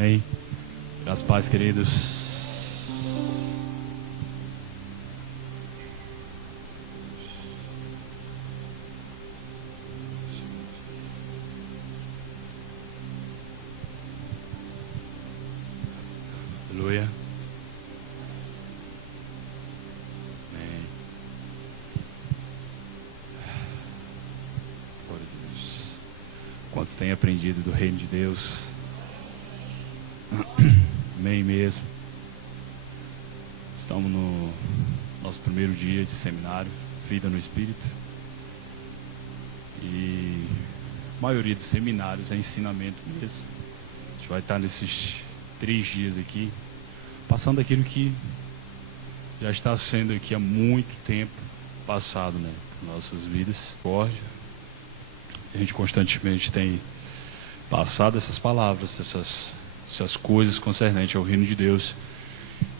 Amém. Graças a paz, queridos. Aleluia. Amém. Glória a Deus. Quantos têm aprendido do reino de Deus? Amém mesmo. Estamos no nosso primeiro dia de seminário, Vida no Espírito. E a maioria dos seminários é ensinamento mesmo. A gente vai estar nesses 3 dias aqui, passando aquilo que já está sendo aqui há muito tempo passado, né? Nossas vidas. A gente constantemente tem passado essas palavras, essas coisas concernentes ao reino de Deus,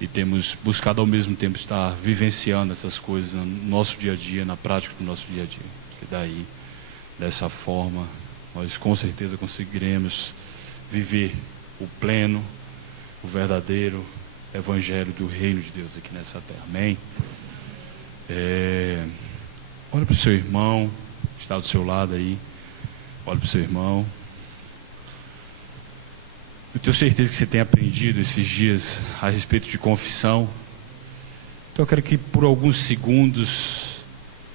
e temos buscado ao mesmo tempo estar vivenciando essas coisas no nosso dia a dia, na prática do nosso dia a dia. E daí, dessa forma, nós com certeza conseguiremos viver o pleno, o verdadeiro evangelho do reino de Deus aqui nessa terra. Amém? Olha para o seu irmão que está do seu lado aí. Olha para o seu irmão. Eu tenho certeza que você tem aprendido esses dias a respeito de confissão. Então eu quero que por alguns segundos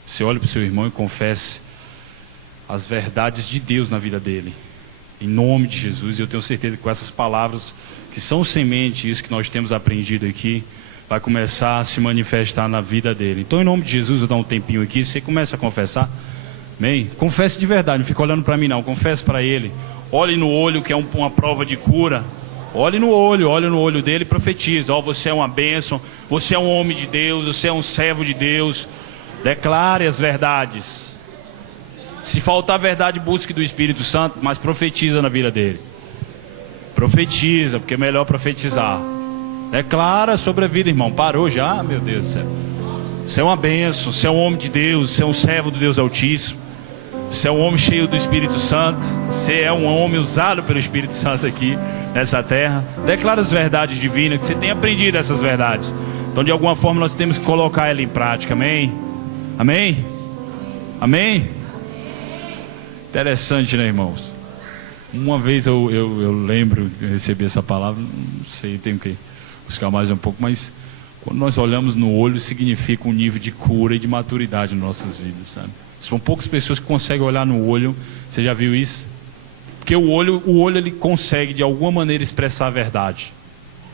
você olhe para o seu irmão e confesse as verdades de Deus na vida dele, em nome de Jesus. E eu tenho certeza que com essas palavras, que são semente, isso que nós temos aprendido aqui, vai começar a se manifestar na vida dele. Então, em nome de Jesus, eu dou um tempinho aqui, você começa a confessar. Amém? Confesse de verdade, não fica olhando para mim não, confesse para ele. Olhe no olho, que é uma prova de cura. Olhe no olho dele e profetiza. Você é uma bênção, você é um homem de Deus, você é um servo de Deus. Declare as verdades. Se faltar verdade, busque do Espírito Santo, mas profetiza na vida dele. Profetiza, porque é melhor profetizar. Declara sobre a vida, irmão. Parou já? Meu Deus do céu. Você é uma bênção, você é um homem de Deus, você é um servo do Deus Altíssimo. Você é um homem cheio do Espírito Santo. Você é um homem usado pelo Espírito Santo aqui nessa terra. Declara as verdades divinas, que você tem aprendido essas verdades. Então, de alguma forma, nós temos que colocar ela em prática. Amém? Amém? Amém? Interessante, né, irmãos? Uma vez eu lembro, eu recebi essa palavra, não sei, tenho que buscar mais um pouco, mas quando nós olhamos no olho, significa um nível de cura e de maturidade em nossas vidas, sabe? São poucas pessoas que conseguem olhar no olho. Você já viu isso? Porque o olho ele consegue de alguma maneira expressar a verdade.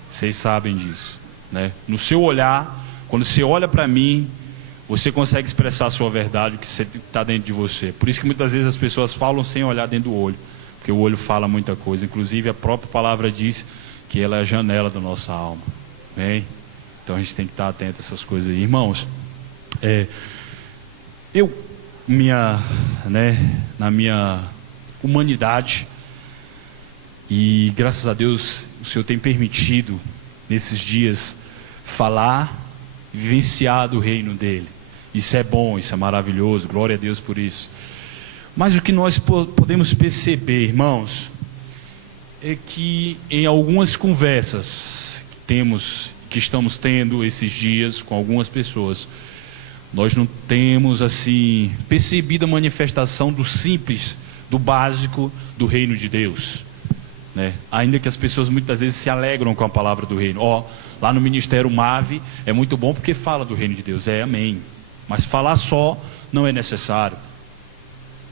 Vocês sabem disso, né? No seu olhar, quando você olha para mim, você consegue expressar a sua verdade, o que está dentro de você. Por isso que muitas vezes as pessoas falam sem olhar dentro do olho, porque o olho fala muita coisa. Inclusive a própria palavra diz que ela é a janela da nossa alma. Amém? Então a gente tem que estar atento a essas coisas aí. Irmãos, na minha humanidade, e graças a Deus o Senhor tem permitido nesses dias falar, vivenciar do reino dele. Isso é bom, isso é maravilhoso, glória a Deus por isso. Mas o que nós podemos perceber, irmãos, é que em algumas conversas que estamos tendo esses dias com algumas pessoas, nós não temos assim percebido a manifestação do simples, do básico do reino de Deus, né? Ainda que as pessoas muitas vezes se alegram com a palavra do reino. Lá no Ministério MAVE é muito bom porque fala do reino de Deus, amém. Mas falar só não é necessário,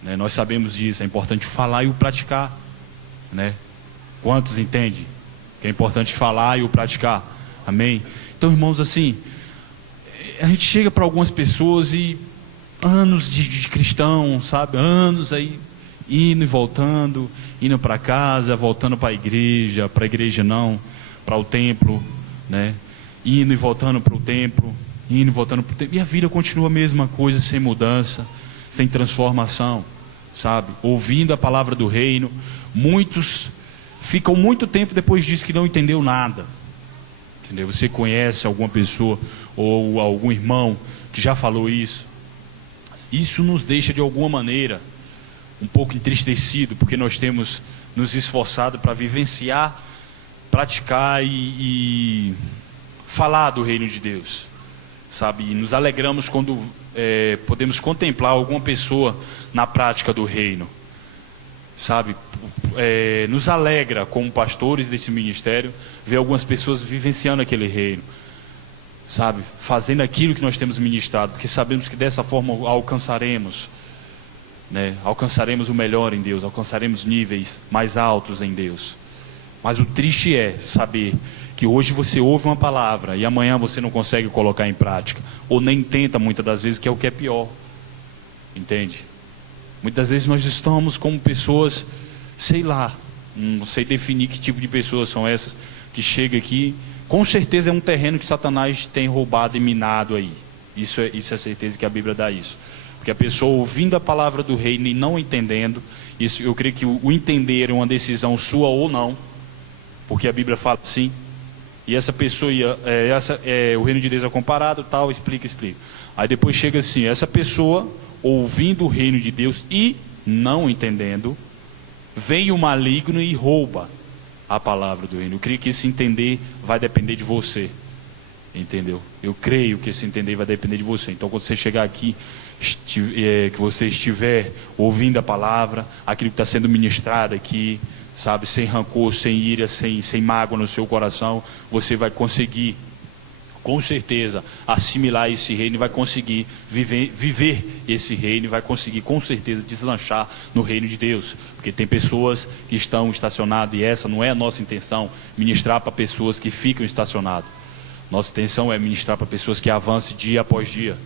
né? Nós sabemos disso, é importante falar e o praticar, né? Quantos entendem que é importante falar e o praticar? Amém? Então, irmãos, assim, a gente chega para algumas pessoas e anos de cristão, sabe? Anos aí, indo e voltando, indo para casa, voltando para a igreja não, para o templo, né? Indo e voltando para o templo, indo e voltando para o templo. E a vida continua a mesma coisa, sem mudança, sem transformação, sabe? Ouvindo a palavra do reino. Muitos ficam muito tempo depois disso que não entendeu nada. Entendeu? Você conhece alguma pessoa ou algum irmão que já falou isso? Isso nos deixa de alguma maneira um pouco entristecido, porque nós temos nos esforçado para vivenciar praticar e falar do reino de Deus, sabe? E nos alegramos quando podemos contemplar alguma pessoa na prática do reino, sabe? Nos alegra, como pastores desse ministério, ver algumas pessoas vivenciando aquele reino, sabe? Fazendo aquilo que nós temos ministrado, porque sabemos que dessa forma alcançaremos, né? Alcançaremos o melhor em Deus, alcançaremos níveis mais altos em Deus. Mas o triste é saber que hoje você ouve uma palavra e amanhã você não consegue colocar em prática, ou nem tenta muitas das vezes, que é o que é pior, entende? Muitas vezes nós estamos como pessoas, sei lá, não sei definir que tipo de pessoas são essas, que chega aqui, com certeza é um terreno que Satanás tem roubado e minado aí, isso é certeza que a Bíblia dá isso, porque a pessoa ouvindo a palavra do reino e não entendendo, isso eu creio que o entender é uma decisão sua ou não, porque a Bíblia fala assim, e essa pessoa, o reino de Deus é comparado, tal, explica. Aí depois chega assim, essa pessoa, ouvindo o reino de Deus e não entendendo, vem o maligno e rouba a palavra do reino. Eu creio que esse entender vai depender de você, entendeu? Eu creio que esse entender vai depender de você. Então quando você chegar aqui, que você estiver ouvindo a palavra, aquilo que está sendo ministrado aqui, sabe, sem rancor, sem ira, sem mágoa no seu coração, você vai conseguir, com certeza, assimilar esse reino e vai conseguir viver esse reino e vai conseguir, com certeza, deslanchar no reino de Deus. Porque tem pessoas que estão estacionadas e essa não é a nossa intenção, ministrar para pessoas que ficam estacionadas. Nossa intenção é ministrar para pessoas que avancem dia após dia.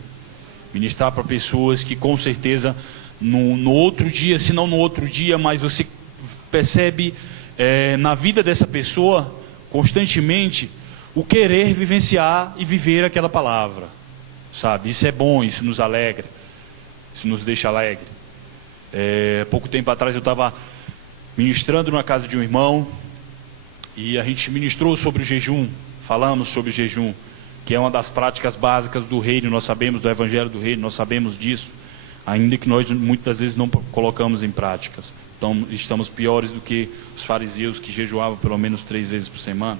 Ministrar para pessoas que, com certeza, no outro dia, se não no outro dia, mas você percebe na vida dessa pessoa constantemente o querer vivenciar e viver aquela palavra, sabe? Isso é bom, isso nos alegra, isso nos deixa alegre. Pouco tempo atrás eu estava ministrando na casa de um irmão e a gente ministrou sobre o jejum, falamos sobre o jejum, que é uma das práticas básicas do reino, nós sabemos do evangelho do reino, nós sabemos disso, ainda que nós muitas vezes não colocamos em práticas. Então estamos piores do que os fariseus que jejuavam pelo menos 3 vezes por semana.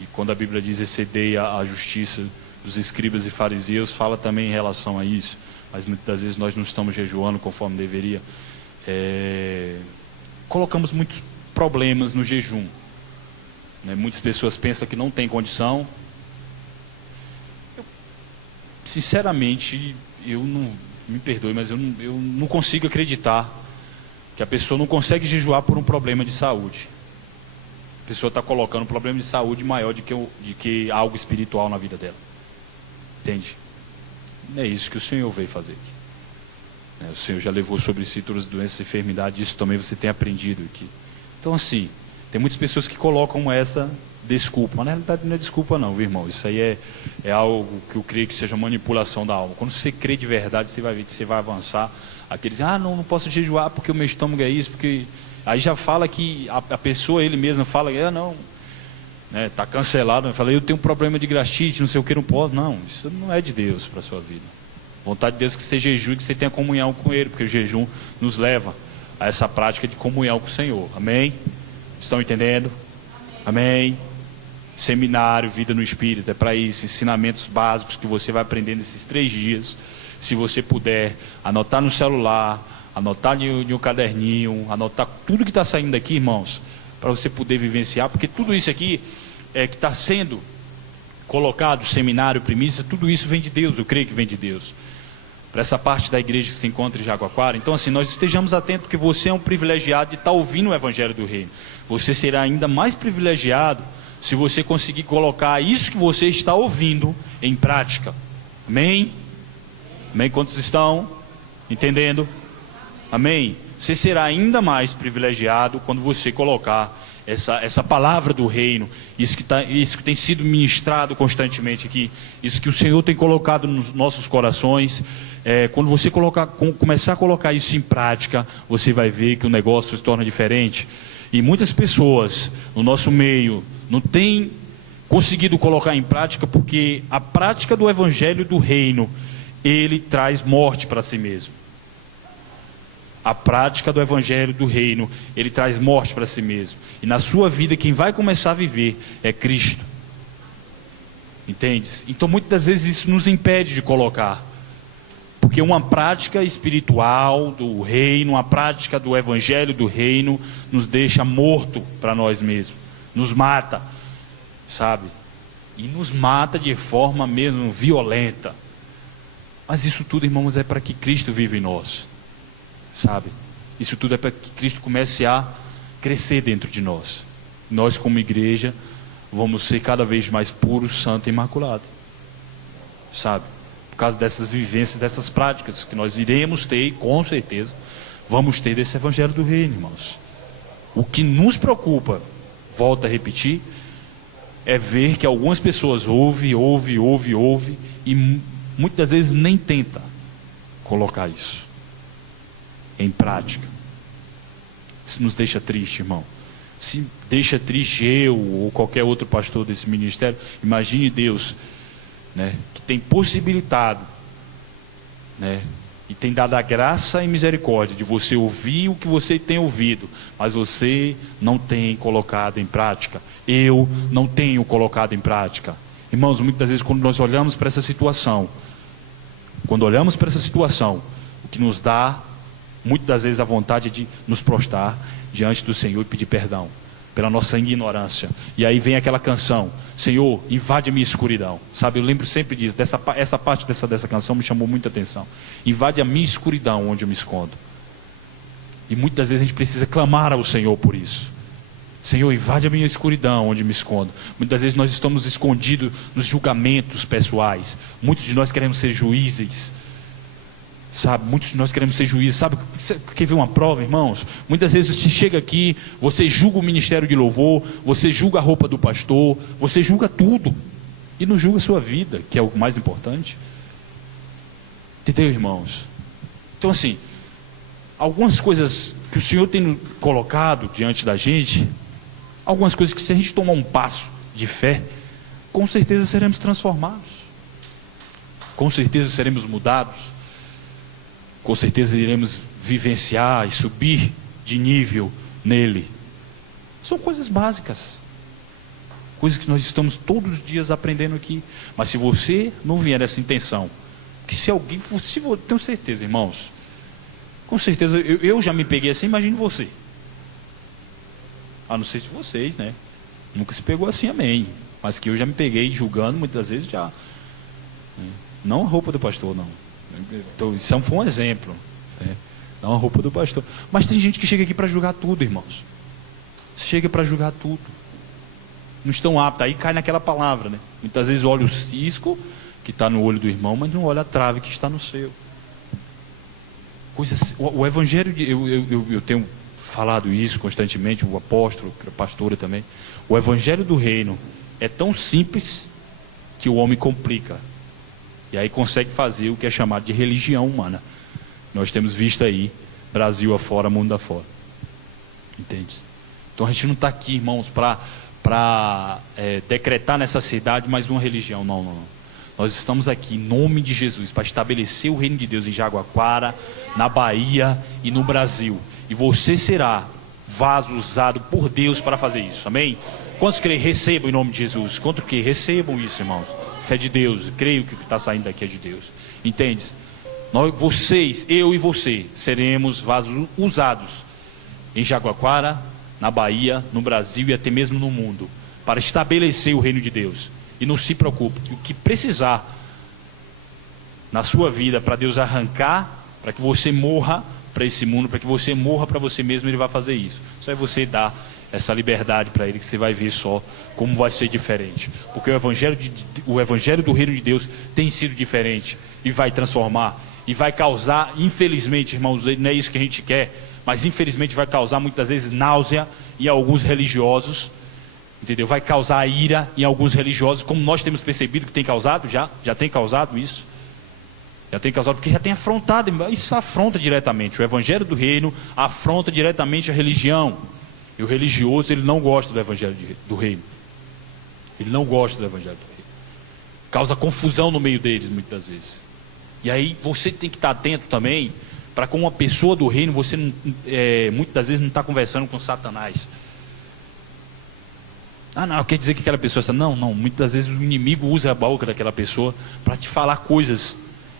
E quando a Bíblia diz excedei a justiça dos escribas e fariseus, fala também em relação a isso. Mas muitas das vezes nós não estamos jejuando conforme deveria. Colocamos muitos problemas no jejum, né? Muitas pessoas pensam que não tem condição. Sinceramente, eu não, me perdoe, mas eu não consigo acreditar que a pessoa não consegue jejuar por um problema de saúde. A pessoa está colocando um problema de saúde maior de que algo espiritual na vida dela. Entende? É isso que o Senhor veio fazer aqui. O Senhor já levou sobre si todas as doenças e enfermidades, isso também você tem aprendido aqui. Então assim, tem muitas pessoas que colocam essa desculpa, mas na realidade não é desculpa não, viu, irmão? Isso aí é algo que eu creio que seja manipulação da alma. Quando você crê de verdade, você vai ver que você vai avançar. Aqueles, não posso jejuar porque o meu estômago é isso, porque... Aí já fala que a pessoa, ele mesmo fala, não, né, tá cancelado. Eu falei, eu tenho um problema de gastrite, não sei o que, não posso. Não, isso não é de Deus para a sua vida. Vontade de Deus é que você jejue, que você tenha comunhão com Ele, porque o jejum nos leva a essa prática de comunhão com o Senhor. Amém? Estão entendendo? Amém? Seminário, vida no Espírito, é para isso, ensinamentos básicos que você vai aprender nesses 3 dias. Se você puder, anotar no celular, anotar em um caderninho, anotar tudo que está saindo daqui, irmãos, para você poder vivenciar, porque tudo isso aqui que está sendo colocado, seminário, primícia, tudo isso vem de Deus, eu creio que vem de Deus. Para essa parte da igreja que se encontra em Jaguaquara, então assim, nós estejamos atentos, porque você é um privilegiado de estar ouvindo o Evangelho do Reino. Você será ainda mais privilegiado se você conseguir colocar isso que você está ouvindo em prática. Amém? Amém? Quantos estão entendendo? Amém? Você será ainda mais privilegiado quando você colocar essa palavra do reino, isso que tem sido ministrado constantemente aqui, isso que o Senhor tem colocado nos nossos corações. Quando você começar a colocar isso em prática, você vai ver que o negócio se torna diferente. E muitas pessoas no nosso meio não têm conseguido colocar em prática, porque a prática do evangelho do reino, ele traz morte para si mesmo. A prática do evangelho do reino, ele traz morte para si mesmo. E na sua vida, quem vai começar a viver é Cristo. Entende? Então muitas das vezes isso nos impede de colocar. Porque uma prática espiritual do reino, uma prática do evangelho do reino, nos deixa morto para nós mesmos. Nos mata, sabe? E nos mata de forma mesmo violenta. Mas isso tudo, irmãos, é para que Cristo viva em nós. Sabe? Isso tudo é para que Cristo comece a crescer dentro de nós. Nós como igreja vamos ser cada vez mais puros, santos e imaculados. Sabe? Por causa dessas vivências, dessas práticas que nós iremos ter, e com certeza vamos ter desse evangelho do reino, irmãos. O que nos preocupa, volto a repetir, é ver que algumas pessoas ouvem e muitas das vezes nem tenta colocar isso em prática. Isso nos deixa triste, irmão. Se deixa triste eu ou qualquer outro pastor desse ministério, imagine Deus, né, que tem possibilitado, né, e tem dado a graça e misericórdia de você ouvir o que você tem ouvido, mas você não tem colocado em prática. Eu não tenho colocado em prática. Irmãos, muitas das vezes quando nós olhamos para essa situação, o que nos dá muitas das vezes a vontade de nos prostrar diante do Senhor e pedir perdão pela nossa ignorância. E aí vem aquela canção: Senhor, invade a minha escuridão. Sabe, eu lembro sempre disso. Essa parte dessa canção me chamou muita atenção. Invade a minha escuridão onde eu me escondo. E muitas das vezes a gente precisa clamar ao Senhor por isso. Senhor, invade a minha escuridão onde me escondo. Muitas vezes nós estamos escondidos nos julgamentos pessoais. Muitos de nós queremos ser juízes. Sabe, muitos de nós queremos ser juízes. Sabe, quer ver uma prova, irmãos? Muitas vezes você chega aqui, você julga o ministério de louvor, você julga a roupa do pastor, você julga tudo, e não julga a sua vida, que é o mais importante. Entendeu, irmãos? Então assim, algumas coisas que o Senhor tem colocado diante da gente, algumas coisas que se a gente tomar um passo de fé, com certeza seremos transformados, com certeza seremos mudados, com certeza iremos vivenciar e subir de nível nele. São coisas básicas, coisas que nós estamos todos os dias aprendendo aqui. Mas se você não vier nessa intenção, que se alguém, tenho certeza, irmãos, com certeza, eu já me peguei assim, imagine você. Não sei se vocês, né? Nunca se pegou assim, amém. Mas que eu já me peguei julgando muitas vezes já. Não a roupa do pastor, não. Então, isso foi um exemplo, né? Não a roupa do pastor. Mas tem gente que chega aqui para julgar tudo, irmãos. Chega para julgar tudo. Não estão aptos. Aí cai naquela palavra, né? Muitas vezes olha o cisco que está no olho do irmão, mas não olha a trave que está no seu. O evangelho, eu tenho falado isso constantemente, o apóstolo, a pastora também. O evangelho do reino é tão simples que o homem complica. E aí consegue fazer o que é chamado de religião humana. Nós temos visto aí, Brasil afora, mundo afora. Entende? Então a gente não está aqui, irmãos, para decretar nessa cidade mais uma religião. Não. Nós estamos aqui em nome de Jesus, para estabelecer o reino de Deus em Jaguaquara, na Bahia e no Brasil. E você será vaso usado por Deus para fazer isso. Amém? Quantos creem? Recebam em nome de Jesus. Quantos que recebam isso, irmãos? Isso é de Deus. Creio que o que está saindo daqui é de Deus. Entende? Vocês, eu e você, seremos vasos usados em Jaguaquara, na Bahia, no Brasil e até mesmo no mundo, para estabelecer o reino de Deus. E não se preocupe, que o que precisar na sua vida para Deus arrancar, para que você morra para esse mundo, para que você morra para você mesmo, Ele vai fazer isso. Só é você dar essa liberdade para Ele, que você vai ver só como vai ser diferente. Porque o evangelho do reino de Deus tem sido diferente e vai transformar e vai causar, infelizmente, irmãos, não é isso que a gente quer, mas infelizmente vai causar muitas vezes náusea em alguns religiosos, entendeu? Vai causar ira em alguns religiosos, como nós temos percebido que tem causado, já tem causado isso. Já tem causado, porque já tem afrontado, isso afronta diretamente. O evangelho do reino afronta diretamente a religião. E o religioso, ele não gosta do evangelho do reino. Ele não gosta do evangelho do reino. Causa confusão no meio deles, muitas vezes. E aí você tem que estar atento também, para com uma pessoa do reino, você muitas das vezes não está conversando com Satanás. Não, quer dizer que aquela pessoa está... Não, muitas das vezes o inimigo usa a boca daquela pessoa para te falar coisas,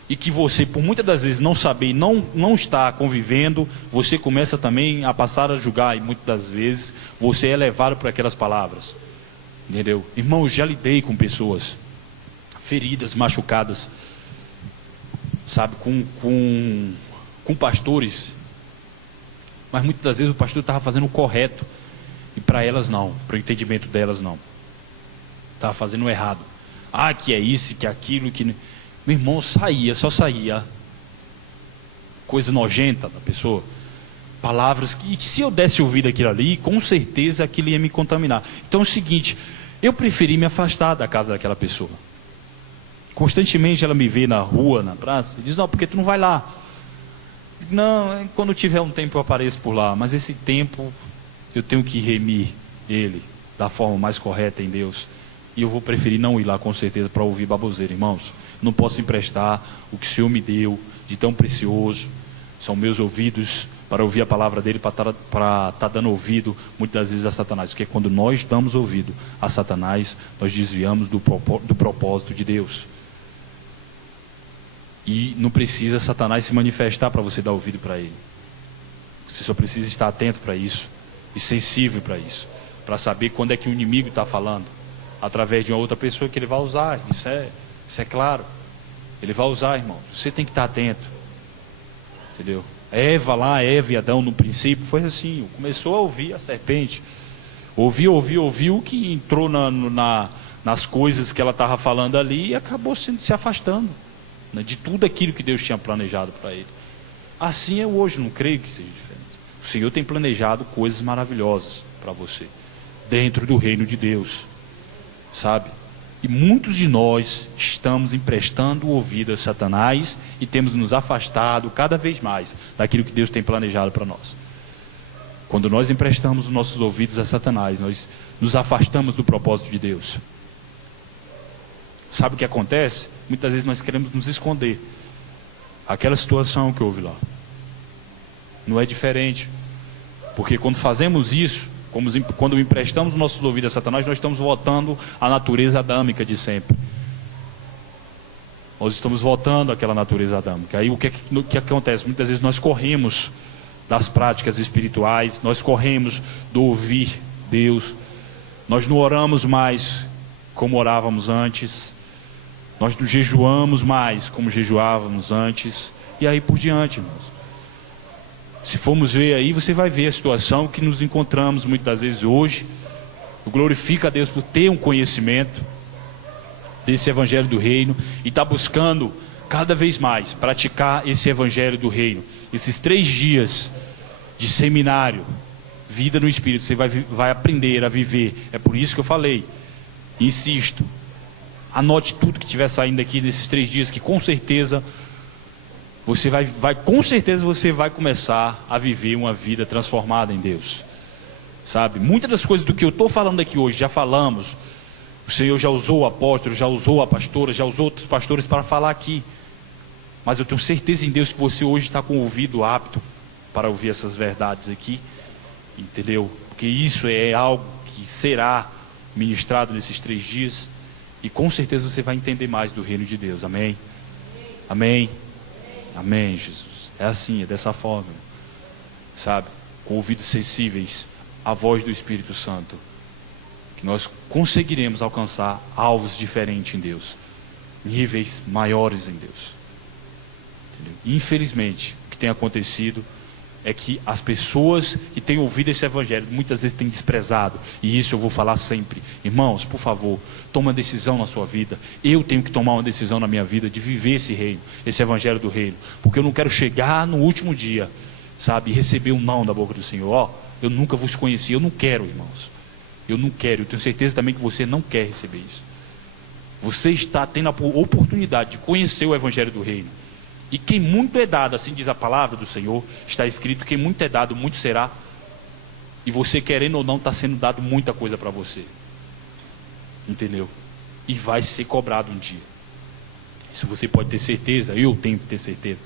e que você, por muitas das vezes não saber, não está convivendo, você começa também a passar a julgar, e muitas das vezes você é levado por aquelas palavras. Entendeu? Irmão, eu já lidei com pessoas feridas, machucadas, sabe, com pastores, mas muitas das vezes o pastor estava fazendo o correto, e para elas não, para o entendimento delas não, estava fazendo o errado. Que é isso, que é aquilo, que... Meu irmão, só saía coisa nojenta da pessoa, palavras que, se eu desse ouvido aquilo ali, com certeza aquilo ia me contaminar. Então é o seguinte, eu preferi me afastar da casa daquela pessoa. Constantemente ela me vê na rua, na praça, e diz: não, porque tu não vai lá? Não, quando tiver um tempo eu apareço por lá, mas esse tempo eu tenho que remir ele da forma mais correta em Deus, e eu vou preferir não ir lá com certeza para ouvir baboseira. Irmãos, não posso emprestar o que o Senhor me deu de tão precioso, são meus ouvidos para ouvir a palavra dele, para estar dando ouvido muitas das vezes a Satanás, porque quando nós damos ouvido a Satanás, nós desviamos do propósito de Deus. E não precisa Satanás se manifestar para você dar ouvido para ele. Você só precisa estar atento para isso, e sensível para isso, para saber quando é que o inimigo está falando, através de uma outra pessoa que ele vai usar. Isso é claro, ele vai usar, irmão. Você tem que estar atento, entendeu? Eva e Adão no princípio foi assim, começou a ouvir a serpente, ouviu, que entrou nas coisas que ela estava falando ali, e acabou se afastando, né, de tudo aquilo que Deus tinha planejado para ele. Assim é hoje, não creio que seja diferente. O Senhor tem planejado coisas maravilhosas para você, dentro do reino de Deus, sabe? E muitos de nós estamos emprestando o ouvido a Satanás, e temos nos afastado cada vez mais daquilo que Deus tem planejado para nós. Quando nós emprestamos os nossos ouvidos a Satanás, nós nos afastamos do propósito de Deus. Sabe o que acontece? Muitas vezes nós queremos nos esconder. Aquela situação que houve lá não é diferente, porque quando fazemos isso, quando emprestamos os nossos ouvidos a Satanás, nós estamos voltando à natureza adâmica de sempre. Nós estamos voltando àquela natureza adâmica. Aí o que acontece? Muitas vezes nós corremos das práticas espirituais, nós corremos do ouvir Deus, nós não oramos mais como orávamos antes, nós não jejuamos mais como jejuávamos antes, e aí por diante, irmãos. Se formos ver aí, você vai ver a situação que nos encontramos muitas das vezes hoje. Eu glorifico a Deus por ter um conhecimento desse evangelho do reino, e estar buscando cada vez mais praticar esse evangelho do reino. Esses 3 dias de seminário, vida no Espírito, você vai aprender a viver. É por isso que eu falei, insisto, anote tudo que estiver saindo aqui nesses 3 dias, que com certeza você com certeza você vai começar a viver uma vida transformada em Deus, sabe? Muitas das coisas do que eu estou falando aqui hoje, já falamos. O Senhor já usou o apóstolo, já usou a pastora, já usou outros pastores para falar aqui, mas eu tenho certeza em Deus que você hoje está com o ouvido apto para ouvir essas verdades aqui, entendeu? Porque isso é algo que será ministrado nesses 3 dias, e com certeza você vai entender mais do reino de Deus. Amém? Amém? Amém, Jesus. É assim, é dessa forma, sabe? Com ouvidos sensíveis à voz do Espírito Santo, que nós conseguiremos alcançar alvos diferentes em Deus, níveis maiores em Deus. Entendeu? Infelizmente, o que tem acontecido é que as pessoas que têm ouvido esse evangelho muitas vezes têm desprezado, e isso eu vou falar sempre. Irmãos, por favor, toma uma decisão na sua vida. Eu tenho que tomar uma decisão na minha vida de viver esse reino, esse evangelho do reino, porque eu não quero chegar no último dia, sabe, e receber um não da boca do Senhor. Eu nunca vos conheci. Eu não quero, irmãos, eu não quero. Eu tenho certeza também que você não quer receber isso. Você está tendo a oportunidade de conhecer o evangelho do reino. E quem muito é dado, assim diz a palavra do Senhor, está escrito: quem muito é dado, muito será. E você, querendo ou não, está sendo dado muita coisa para você, entendeu? E vai ser cobrado um dia. Isso você pode ter certeza, eu tenho que ter certeza.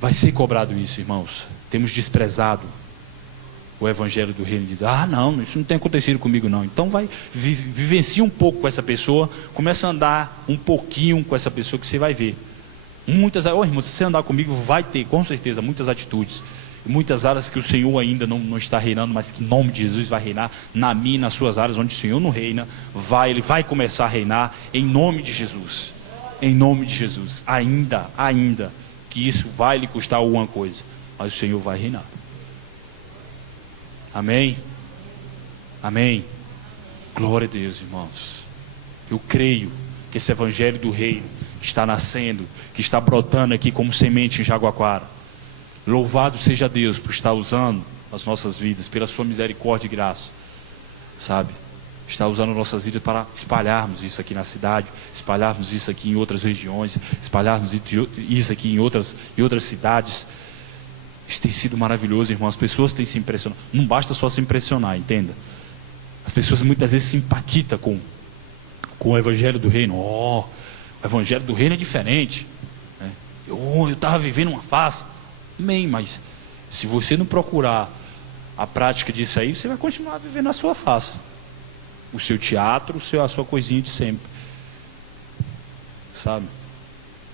Vai ser cobrado isso, irmãos. Temos desprezado o evangelho do reino de Deus. Ah, não, isso não tem acontecido comigo não. Então vai, vivencia um pouco com essa pessoa, começa a andar um pouquinho com essa pessoa que você vai ver. Irmão, se você andar comigo, vai ter, com certeza, muitas atitudes, muitas áreas que o Senhor ainda não está reinando, mas que em nome de Jesus vai reinar na minha e nas suas áreas, onde o Senhor não reina, Ele vai começar a reinar, em nome de Jesus. Em nome de Jesus. Ainda, que isso vai lhe custar alguma coisa, mas o Senhor vai reinar. Amém? Amém? Glória a Deus, irmãos. Eu creio que esse evangelho do reino está nascendo, que está brotando aqui como semente em Jaguaquara. Louvado seja Deus por estar usando as nossas vidas, pela sua misericórdia e graça, sabe? Está usando nossas vidas para espalharmos isso aqui na cidade, espalharmos isso aqui em outras regiões, espalharmos isso aqui em outras cidades. Isso tem sido maravilhoso, irmão. As pessoas têm se impressionado. Não basta só se impressionar, entenda. As pessoas muitas vezes se impactam com o evangelho do reino. O evangelho do reino é diferente, né? Eu estava vivendo uma farsa. Amém, mas se você não procurar a prática disso aí, você vai continuar vivendo a sua farsa, o seu teatro, a sua coisinha de sempre, sabe?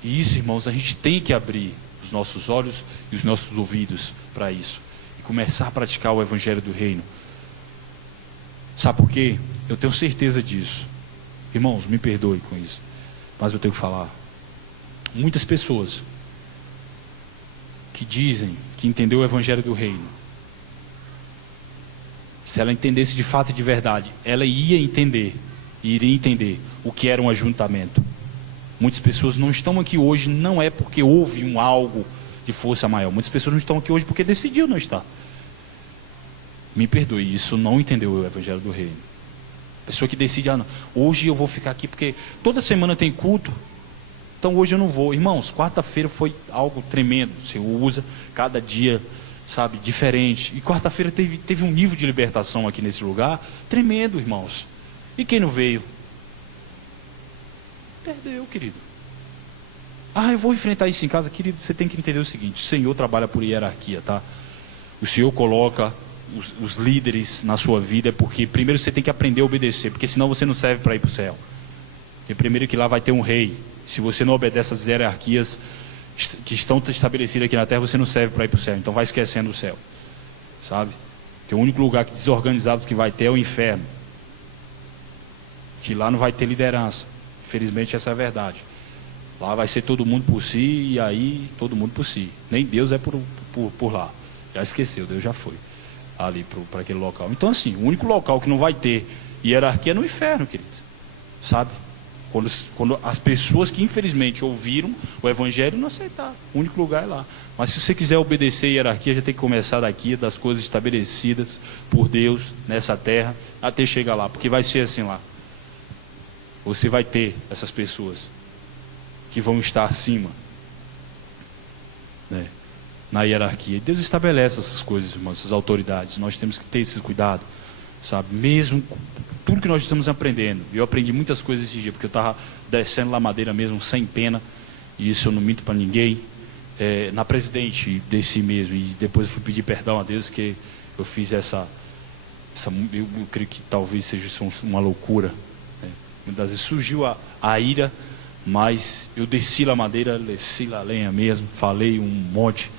E isso, irmãos, a gente tem que abrir os nossos olhos e os nossos ouvidos para isso e começar a praticar o evangelho do reino. Sabe por quê? Eu tenho certeza disso. Irmãos, me perdoe com isso, mas eu tenho que falar. Muitas pessoas que dizem que entendeu o evangelho do reino, se ela entendesse de fato e de verdade, ela iria entender o que era um ajuntamento. Muitas pessoas não estão aqui hoje, não é porque houve algo de força maior. Muitas pessoas não estão aqui hoje porque decidiu não estar. Me perdoe, isso não entendeu o evangelho do reino. Pessoa que decide, não, hoje eu vou ficar aqui porque toda semana tem culto, então hoje eu não vou. Irmãos, quarta-feira foi algo tremendo. Você usa cada dia, sabe, diferente. E quarta-feira teve um nível de libertação aqui nesse lugar tremendo, irmãos. E quem não veio? Perdeu, querido. Eu vou enfrentar isso em casa. Querido, você tem que entender o seguinte: o Senhor trabalha por hierarquia, tá? O Senhor coloca os líderes na sua vida, porque primeiro você tem que aprender a obedecer, porque senão você não serve para ir para o céu. E primeiro que lá vai ter um rei. Se você não obedece às hierarquias que estão estabelecidas aqui na terra, você não serve para ir para o céu. Então vai esquecendo o céu, sabe? Que o único lugar desorganizado que vai ter é o inferno, que lá não vai ter liderança. Infelizmente essa é a verdade. Lá vai ser todo mundo por si, e aí todo mundo por si. Nem Deus é por lá. Já esqueceu, Deus já foi ali para aquele local. Então assim, o único local que não vai ter hierarquia é no inferno, querido. Sabe? Quando as pessoas que infelizmente ouviram o evangelho não aceitaram. O único lugar é lá. Mas se você quiser obedecer a hierarquia, já tem que começar daqui, das coisas estabelecidas por Deus nessa terra, até chegar lá. Porque vai ser assim lá. Você vai ter essas pessoas que vão estar acima, né, na hierarquia. E Deus estabelece essas coisas, irmãos, essas autoridades. Nós temos que ter esse cuidado, sabe? Mesmo tudo que nós estamos aprendendo. Eu aprendi muitas coisas esse dia, porque eu estava descendo lá madeira mesmo, sem pena. E isso eu não minto para ninguém. Na Presidente desci mesmo. E depois eu fui pedir perdão a Deus, que eu fiz eu creio que talvez seja uma loucura. Muitas vezes surgiu a ira, mas eu desci lá madeira, desci lá lenha mesmo, falei um monte.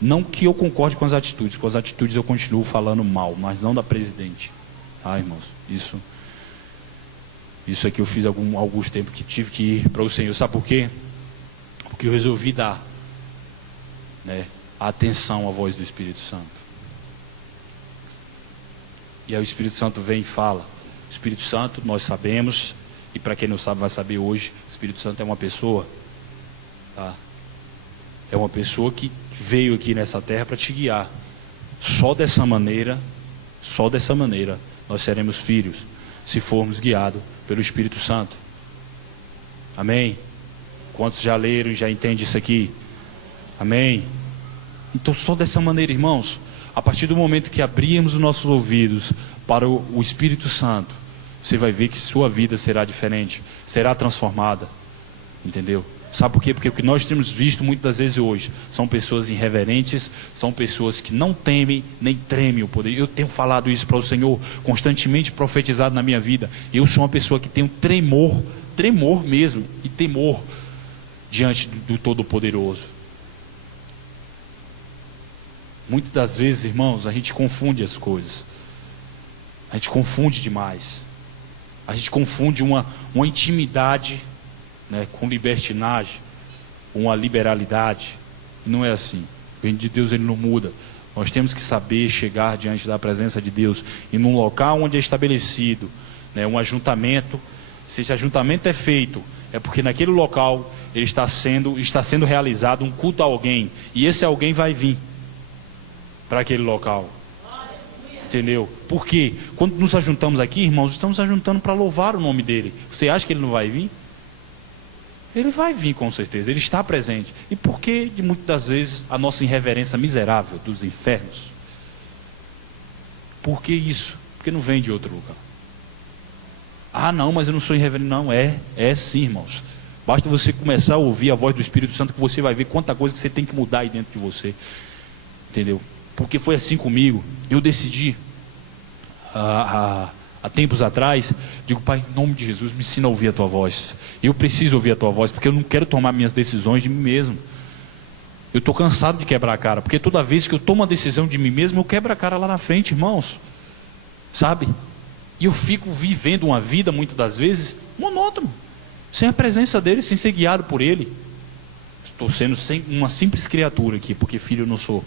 Não que eu concorde com as atitudes eu continuo falando mal, mas não da Presidente. Irmãos, isso aqui eu fiz alguns tempos que tive que ir para o Senhor. Sabe por quê? Porque eu resolvi dar, né, atenção à voz do Espírito Santo. E aí o Espírito Santo vem e fala. O Espírito Santo, nós sabemos, e para quem não sabe vai saber hoje, o Espírito Santo é uma pessoa, tá? É uma pessoa que veio aqui nessa terra para te guiar. Só dessa maneira, nós seremos filhos, se formos guiados pelo Espírito Santo. Amém? Quantos já leram e já entendem isso aqui? Amém? Então só dessa maneira, irmãos, a partir do momento que abrirmos os nossos ouvidos para o Espírito Santo, você vai ver que sua vida será diferente, será transformada, entendeu? Sabe por quê? Porque o que nós temos visto muitas das vezes hoje são pessoas irreverentes, são pessoas que não temem nem tremem o poder. Eu tenho falado isso para o Senhor, constantemente profetizado na minha vida. Eu sou uma pessoa que tenho tremor mesmo, e temor diante do Todo-Poderoso. Muitas das vezes, irmãos, a gente confunde as coisas. A gente confunde demais. A gente confunde uma intimidade, né, com libertinagem, uma liberalidade. E não é assim. O reino de Deus, ele não muda. Nós temos que saber chegar diante da presença de Deus, e num local onde é estabelecido, né, um ajuntamento. Se esse ajuntamento é feito, é porque naquele local ele está sendo realizado um culto a alguém, e esse alguém vai vir para aquele local. Entendeu? Porque quando nos ajuntamos aqui, irmãos, estamos ajuntando para louvar o nome dele. Você acha que ele não vai vir? Ele vai vir, com certeza, ele está presente. E por que de muitas das vezes a nossa irreverência miserável dos infernos? Por que isso? Porque não vem de outro lugar. Ah, não, mas eu não sou irreverente. Não, é sim, irmãos. Basta você começar a ouvir a voz do Espírito Santo, que você vai ver quanta coisa que você tem que mudar aí dentro de você. Entendeu? Porque foi assim comigo. Eu decidi há tempos atrás, digo: Pai, em nome de Jesus, me ensina a ouvir a Tua voz. Eu preciso ouvir a Tua voz, porque eu não quero tomar minhas decisões de mim mesmo. Eu estou cansado de quebrar a cara, porque toda vez que eu tomo uma decisão de mim mesmo, eu quebro a cara lá na frente, irmãos. Sabe? E eu fico vivendo uma vida, muitas das vezes, monótono, sem a presença dele, sem ser guiado por ele. Estou sendo uma simples criatura aqui, porque filho eu não sou.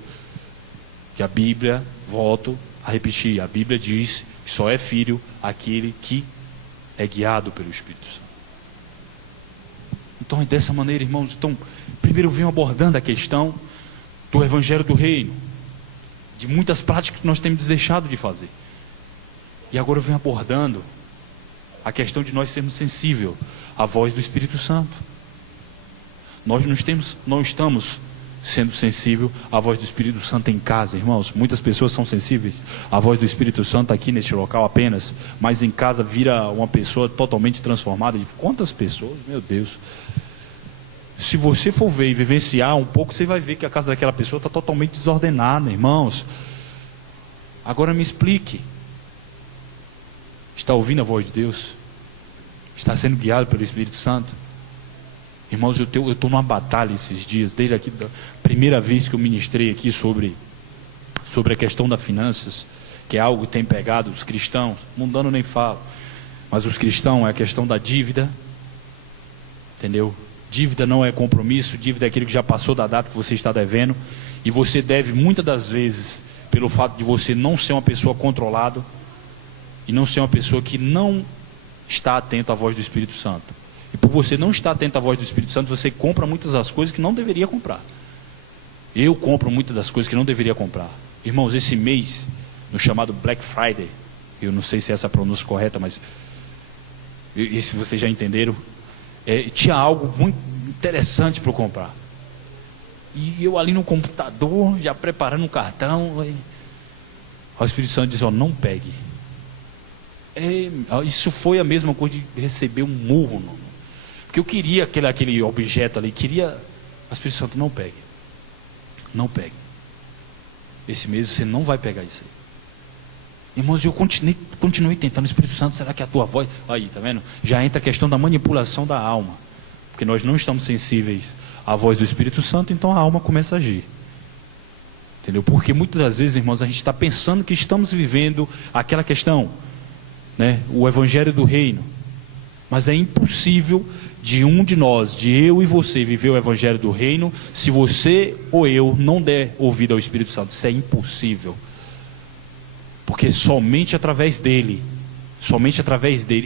Que a Bíblia, volto a repetir, a Bíblia diz que só é filho aquele que é guiado pelo Espírito Santo. Então é dessa maneira, irmãos. Então, primeiro eu venho abordando a questão do Evangelho do Reino, de muitas práticas que nós temos deixado de fazer. E agora eu venho abordando a questão de nós sermos sensíveis à voz do Espírito Santo. Nós não estamos sendo sensível à voz do Espírito Santo em casa, irmãos. Muitas pessoas são sensíveis à voz do Espírito Santo aqui neste local apenas, mas em casa vira uma pessoa totalmente transformada. Quantas pessoas, meu Deus. Se você for ver e vivenciar um pouco, você vai ver que a casa daquela pessoa está totalmente desordenada, irmãos. Agora me explique. Está ouvindo a voz de Deus? Está sendo guiado pelo Espírito Santo? Irmãos, eu estou numa batalha esses dias, desde aqui da primeira vez que eu ministrei aqui sobre a questão das finanças, que é algo que tem pegado os cristãos, mundano nem falo, mas os cristãos é a questão da dívida, entendeu? Dívida não é compromisso, dívida é aquilo que já passou da data que você está devendo, e você deve muitas das vezes, pelo fato de você não ser uma pessoa controlada, e não ser uma pessoa que não está atento à voz do Espírito Santo. E por você não estar atento à voz do Espírito Santo, você compra muitas das coisas que não deveria comprar. Eu compro muitas das coisas que não deveria comprar. Irmãos, esse mês, no chamado Black Friday, eu não sei se é essa a pronúncia correta, mas e se vocês já entenderam, tinha algo muito interessante para eu comprar. E eu ali no computador, já preparando um cartão, o Espírito Santo diz: não pegue. Isso foi a mesma coisa de receber um murro, porque eu queria aquele objeto ali, o Espírito Santo: não pegue, não pegue, esse mês você não vai pegar isso aí. Irmãos, eu continuei tentando. Espírito Santo, será que é a tua voz? Aí, tá vendo? Já entra a questão da manipulação da alma, porque nós não estamos sensíveis à voz do Espírito Santo, então a alma começa a agir. Entendeu? Porque muitas das vezes, irmãos, a gente está pensando que estamos vivendo aquela questão, né? O Evangelho do Reino, mas é impossível de um de nós, de eu e você, viver o Evangelho do Reino, se você ou eu não der ouvido ao Espírito Santo. Isso é impossível, porque somente através dele,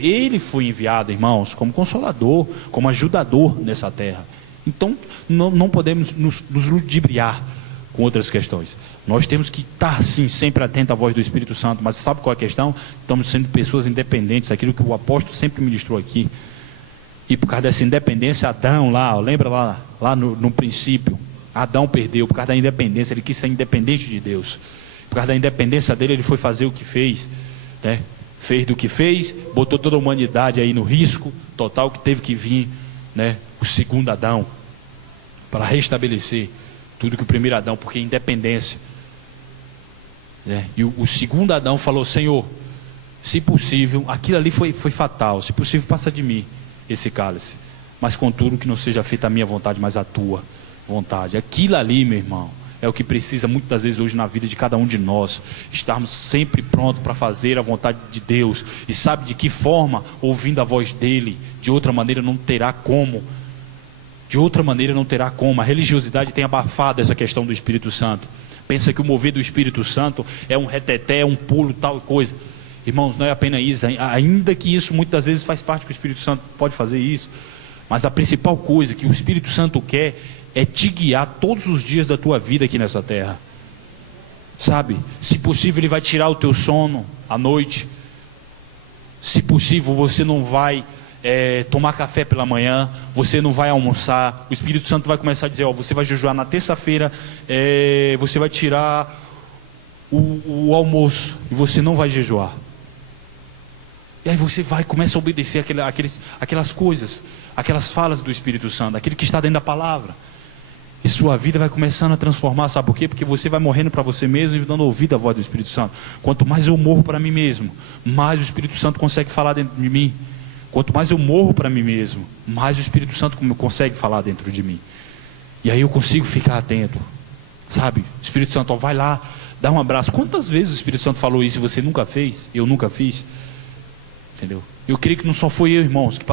ele foi enviado, irmãos, como consolador, como ajudador nessa terra. Então não podemos nos ludibriar com outras questões. Nós temos que estar sim sempre atento à voz do Espírito Santo. Mas sabe qual é a questão? Estamos sendo pessoas independentes, aquilo que o apóstolo sempre ministrou aqui. E por causa dessa independência, Adão lembra lá no princípio, Adão perdeu por causa da independência. Ele quis ser independente de Deus. Por causa da independência dele, ele foi fazer o que fez, né? Fez do que fez, botou toda a humanidade aí no risco total, que teve que vir, né, o segundo Adão, para restabelecer tudo que o primeiro Adão, porque é independência. E o segundo Adão falou: Senhor, se possível, aquilo ali foi fatal, se possível passa de mim esse cálice, mas contudo que não seja feita a minha vontade, mas a tua vontade. Aquilo ali, meu irmão, é o que precisa muitas das vezes hoje na vida de cada um de nós, estarmos sempre prontos para fazer a vontade de Deus. E sabe de que forma? Ouvindo a voz dele. De outra maneira não terá como. A religiosidade tem abafado essa questão do Espírito Santo. Pensa que o mover do Espírito Santo é um reteté, é um pulo, tal coisa. Irmãos, não é apenas isso, ainda que isso muitas das vezes faz parte que o Espírito Santo pode fazer isso, mas a principal coisa que o Espírito Santo quer é te guiar todos os dias da tua vida aqui nessa terra. Sabe, se possível ele vai tirar o teu sono à noite. Se possível você não vai tomar café pela manhã, você não vai almoçar. O Espírito Santo vai começar a dizer: você vai jejuar na terça-feira, você vai tirar o almoço e você não vai jejuar. E aí você começa a obedecer aquelas coisas, aquelas falas do Espírito Santo, aquilo que está dentro da palavra. E sua vida vai começando a transformar, sabe por quê? Porque você vai morrendo para você mesmo e dando ouvido à voz do Espírito Santo. Quanto mais eu morro para mim mesmo, mais o Espírito Santo consegue falar dentro de mim. Quanto mais eu morro para mim mesmo, mais o Espírito Santo consegue falar dentro de mim. E aí eu consigo ficar atento. Sabe? O Espírito Santo, vai lá, dá um abraço. Quantas vezes o Espírito Santo falou isso e você nunca fez? Eu nunca fiz. Entendeu? Eu creio que não só foi eu, irmãos, que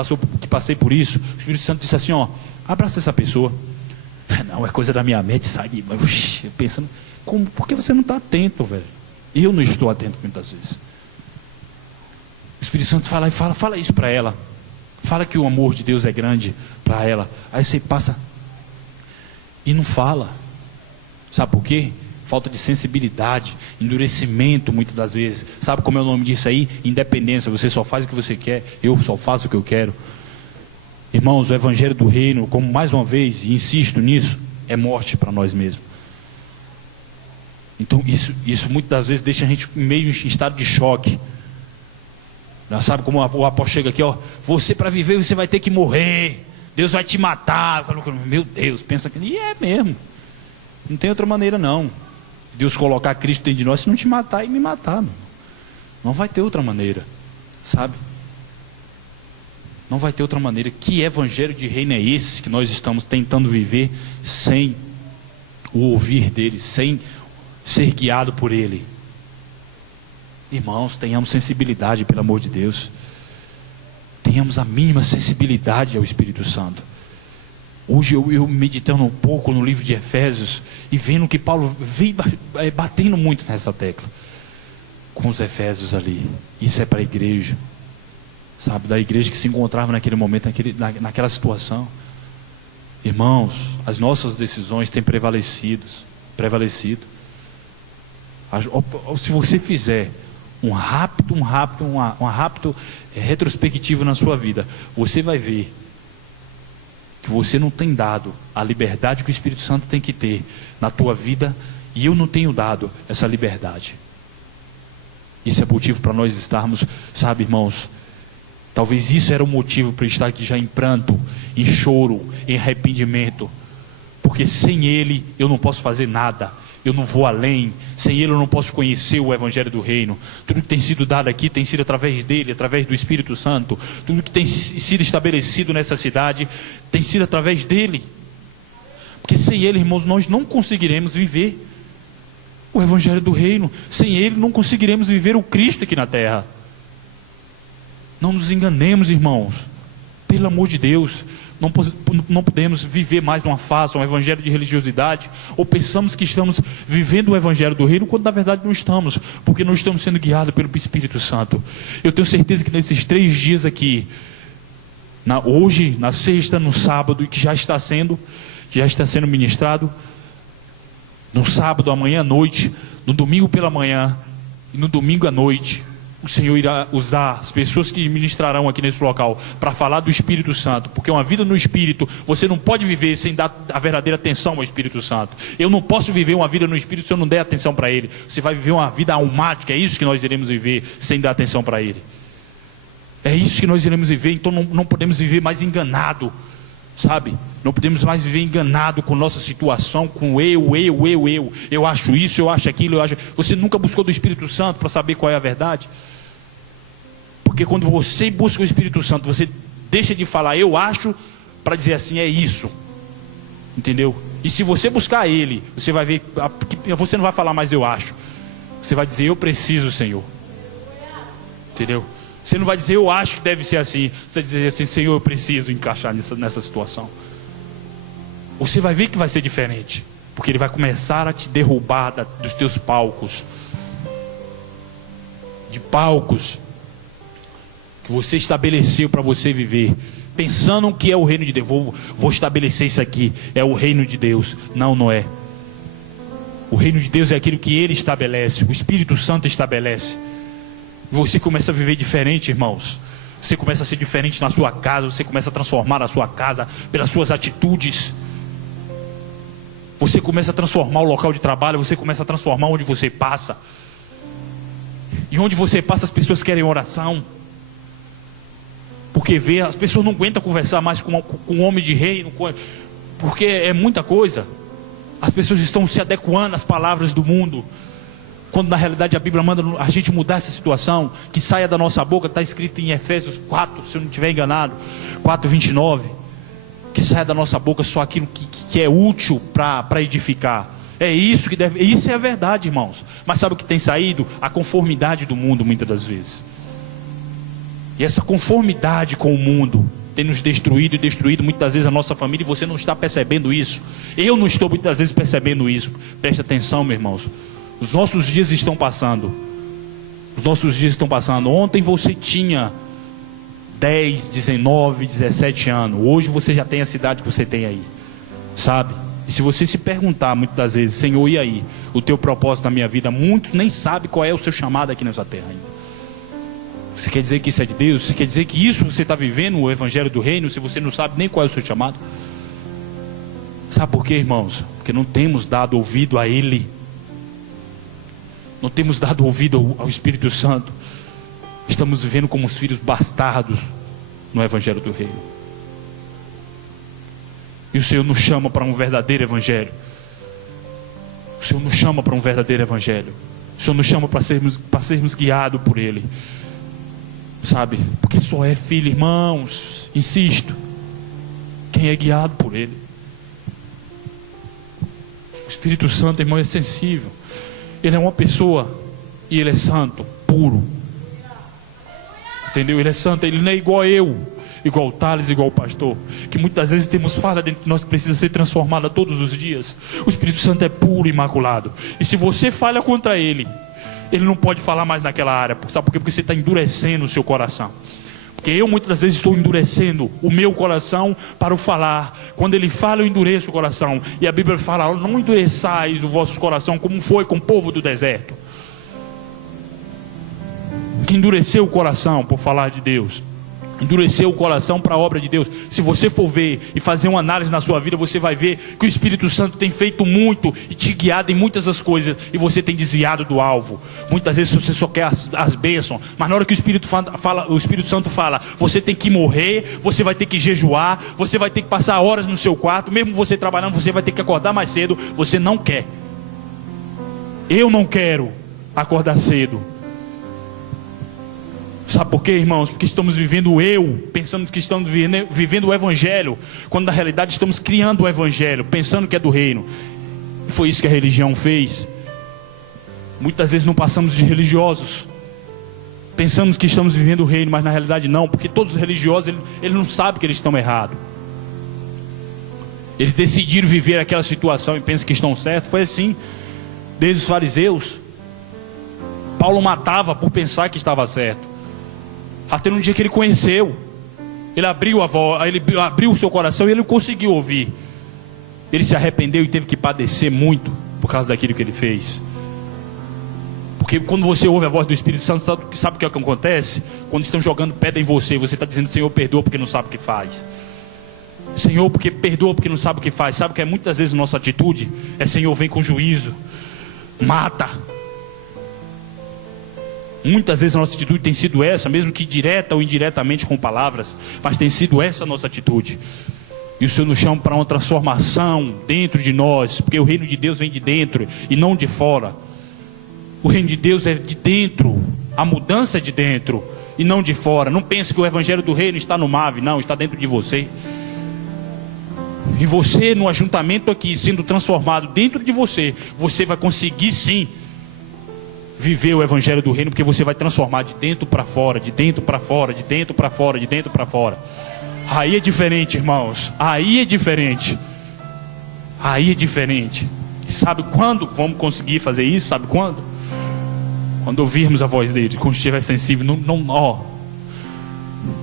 passei por isso. O Espírito Santo disse assim: abraça essa pessoa. Não, é coisa da minha mente, sabe? Mas pensando, por que você não está atento, velho? Eu não estou atento muitas vezes. O Espírito Santo fala isso para ela. Fala que o amor de Deus é grande para ela. Aí você passa e não fala. Sabe por quê? Falta de sensibilidade, endurecimento muitas das vezes. Sabe como é o nome disso aí? Independência. Você só faz o que você quer, eu só faço o que eu quero. Irmãos, o Evangelho do Reino, como mais uma vez, e insisto nisso, é morte para nós mesmos. Então isso muitas das vezes deixa a gente meio em estado de choque. Sabe como o apóstolo chega aqui: você para viver você vai ter que morrer, Deus vai te matar. Meu Deus, pensa que... E é mesmo, não tem outra maneira não. Deus colocar Cristo dentro de nós, se não te matar e me matar, não vai ter outra maneira, sabe? Não vai ter outra maneira. Que evangelho de reino é esse que nós estamos tentando viver sem o ouvir dele, sem ser guiado por ele? Irmãos, tenhamos sensibilidade, pelo amor de Deus. Tenhamos a mínima sensibilidade ao Espírito Santo. Hoje eu meditando um pouco no livro de Efésios e vendo que Paulo vem batendo muito nessa tecla com os Efésios ali. Isso é para a igreja, sabe, da igreja que se encontrava naquele momento, naquela situação. Irmãos, as nossas decisões têm prevalecido. Se você fizer uma rápida retrospectiva na sua vida, você vai ver que você não tem dado a liberdade que o Espírito Santo tem que ter na tua vida, e eu não tenho dado essa liberdade. Isso é motivo para nós estarmos, sabe, irmãos, talvez isso era o motivo para eu estar aqui já em pranto, em choro, em arrependimento, porque sem Ele eu não posso fazer nada, eu não vou além, sem Ele eu não posso conhecer o Evangelho do Reino. Tudo que tem sido dado aqui tem sido através dele, através do Espírito Santo. Tudo que tem sido estabelecido nessa cidade tem sido através dele, porque sem Ele, irmãos, nós não conseguiremos viver o Evangelho do Reino. Sem Ele não conseguiremos viver o Cristo aqui na terra. Não nos enganemos, irmãos, pelo amor de Deus. Não podemos viver mais numa farsa, um evangelho de religiosidade, ou pensamos que estamos vivendo o Evangelho do Reino, quando na verdade não estamos, porque não estamos sendo guiados pelo Espírito Santo. Eu tenho certeza que nesses 3 dias aqui, hoje, na sexta, no sábado, e que já está sendo ministrado, no sábado amanhã à noite, no domingo pela manhã e no domingo à noite, o Senhor irá usar as pessoas que ministrarão aqui nesse local para falar do Espírito Santo, porque uma vida no Espírito você não pode viver sem dar a verdadeira atenção ao Espírito Santo. Eu não posso viver uma vida no Espírito se eu não der atenção para Ele. Você vai viver uma vida almática, é isso que nós iremos viver sem dar atenção para Ele. É isso que nós iremos viver. Então não podemos viver mais enganado, sabe? Não podemos mais viver enganado com nossa situação, com eu acho isso, eu acho aquilo, eu acho... Você nunca buscou do Espírito Santo para saber qual é a verdade? Porque quando você busca o Espírito Santo, você deixa de falar eu acho, para dizer assim, é isso. Entendeu? E se você buscar Ele, você vai ver, você não vai falar mais eu acho. Você vai dizer eu preciso, Senhor. Entendeu? Você não vai dizer eu acho que deve ser assim. Você vai dizer assim, Senhor, eu preciso encaixar nessa situação. Você vai ver que vai ser diferente, porque Ele vai começar a te derrubar dos teus palcos, de palcos que você estabeleceu para você viver, pensando que é o reino de Deus. Vou estabelecer isso aqui, é o reino de Deus. Não, não é. O reino de Deus é aquilo que Ele estabelece, o Espírito Santo estabelece. Você começa a viver diferente, irmãos. Você começa a ser diferente na sua casa, você começa a transformar a sua casa pelas suas atitudes. Você começa a transformar o local de trabalho, você começa a transformar onde você passa. E onde você passa, as pessoas querem oração. Porque as pessoas não aguentam conversar mais com um homem de reino, porque é muita coisa. As pessoas estão se adequando às palavras do mundo, quando na realidade a Bíblia manda a gente mudar essa situação. Que saia da nossa boca, está escrito em Efésios 4, se eu não estiver enganado, 4:29. Que saia da nossa boca só aquilo que é útil para edificar. É isso que deve. Isso é a verdade, irmãos. Mas sabe o que tem saído? A conformidade do mundo, muitas das vezes. E essa conformidade com o mundo tem nos destruído e destruído muitas das vezes a nossa família. E você não está percebendo isso. Eu não estou muitas vezes percebendo isso. Preste atenção, meus irmãos. Os nossos dias estão passando. Os nossos dias estão passando. Ontem você tinha 10, 19, 17 anos. Hoje você já tem a cidade que você tem aí, sabe? E se você se perguntar muitas das vezes, Senhor, e aí? O teu propósito na minha vida? Muitos nem sabem qual é o seu chamado aqui nessa terra ainda. Você quer dizer que isso é de Deus? Você quer dizer que isso você está vivendo, o Evangelho do Reino, se você não sabe nem qual é o seu chamado? Sabe por quê, irmãos? Porque não temos dado ouvido a Ele. Não temos dado ouvido ao Espírito Santo. Estamos vivendo como os filhos bastardos no Evangelho do Reino. E o Senhor nos chama para um verdadeiro Evangelho. O Senhor nos chama para um verdadeiro Evangelho. O Senhor nos chama para sermos guiados por Ele. Sabe? Porque só é filho, irmãos. Insisto. Quem é guiado por Ele. O Espírito Santo, irmão, é sensível. Ele é uma pessoa. E Ele é santo, puro. Entendeu? Ele é santo, Ele não é igual a eu, igual o Thales, igual o pastor, que muitas vezes temos falha dentro de nós que precisa ser transformada todos os dias. O Espírito Santo é puro e imaculado. E se você falha contra Ele, Ele não pode falar mais naquela área. Sabe por quê? Porque você está endurecendo o seu coração. Porque eu muitas vezes estou endurecendo o meu coração para o falar. Quando Ele fala, eu endureço o coração. E a Bíblia fala, não endureçais o vosso coração como foi com o povo do deserto, que endureceu o coração por falar de Deus, endureceu o coração para a obra de Deus. Se você for ver e fazer uma análise na sua vida, você vai ver que o Espírito Santo tem feito muito e te guiado em muitas das coisas, e você tem desviado do alvo. Muitas vezes você só quer as bênçãos, mas na hora que o Espírito Santo fala, você tem que morrer, você vai ter que jejuar, você vai ter que passar horas no seu quarto, mesmo você trabalhando, você vai ter que acordar mais cedo. Você não quer. Eu não quero acordar cedo. Sabe por quê, irmãos? Porque estamos vivendo o eu, pensando que estamos vivendo o Evangelho, quando na realidade estamos criando o Evangelho, pensando que é do reino. E foi isso que a religião fez. Muitas vezes não passamos de religiosos, pensamos que estamos vivendo o reino, mas na realidade não, porque todos os religiosos, eles não sabem que eles estão errados. Eles decidiram viver aquela situação e pensam que estão certos. Foi assim, desde os fariseus. Paulo matava por pensar que estava certo. Até no dia que ele conheceu, ele abriu o seu coração e ele conseguiu ouvir. Ele se arrependeu e teve que padecer muito por causa daquilo que ele fez. Porque quando você ouve a voz do Espírito Santo, sabe o que é que acontece? Quando estão jogando pedra em você, você está dizendo, Senhor, perdoa porque não sabe o que faz. Senhor, porque perdoa porque não sabe o que faz. Sabe que é muitas vezes nossa atitude é, Senhor, vem com juízo, mata. Muitas vezes a nossa atitude tem sido essa, mesmo que direta ou indiretamente com palavras, mas tem sido essa a nossa atitude. E o Senhor nos chama para uma transformação dentro de nós, porque o reino de Deus vem de dentro e não de fora. O reino de Deus é de dentro, a mudança é de dentro e não de fora. Não pense que o evangelho do reino está no MAV, não, está dentro de você. E você, no ajuntamento aqui, sendo transformado dentro de você, você vai conseguir sim viver o evangelho do reino, porque você vai transformar de dentro para fora, de dentro para fora, de dentro para fora, de dentro para fora. Aí é diferente, irmãos. Aí é diferente. Aí é diferente. E sabe quando vamos conseguir fazer isso? Sabe quando? Quando ouvirmos a voz dele, quando estiver sensível.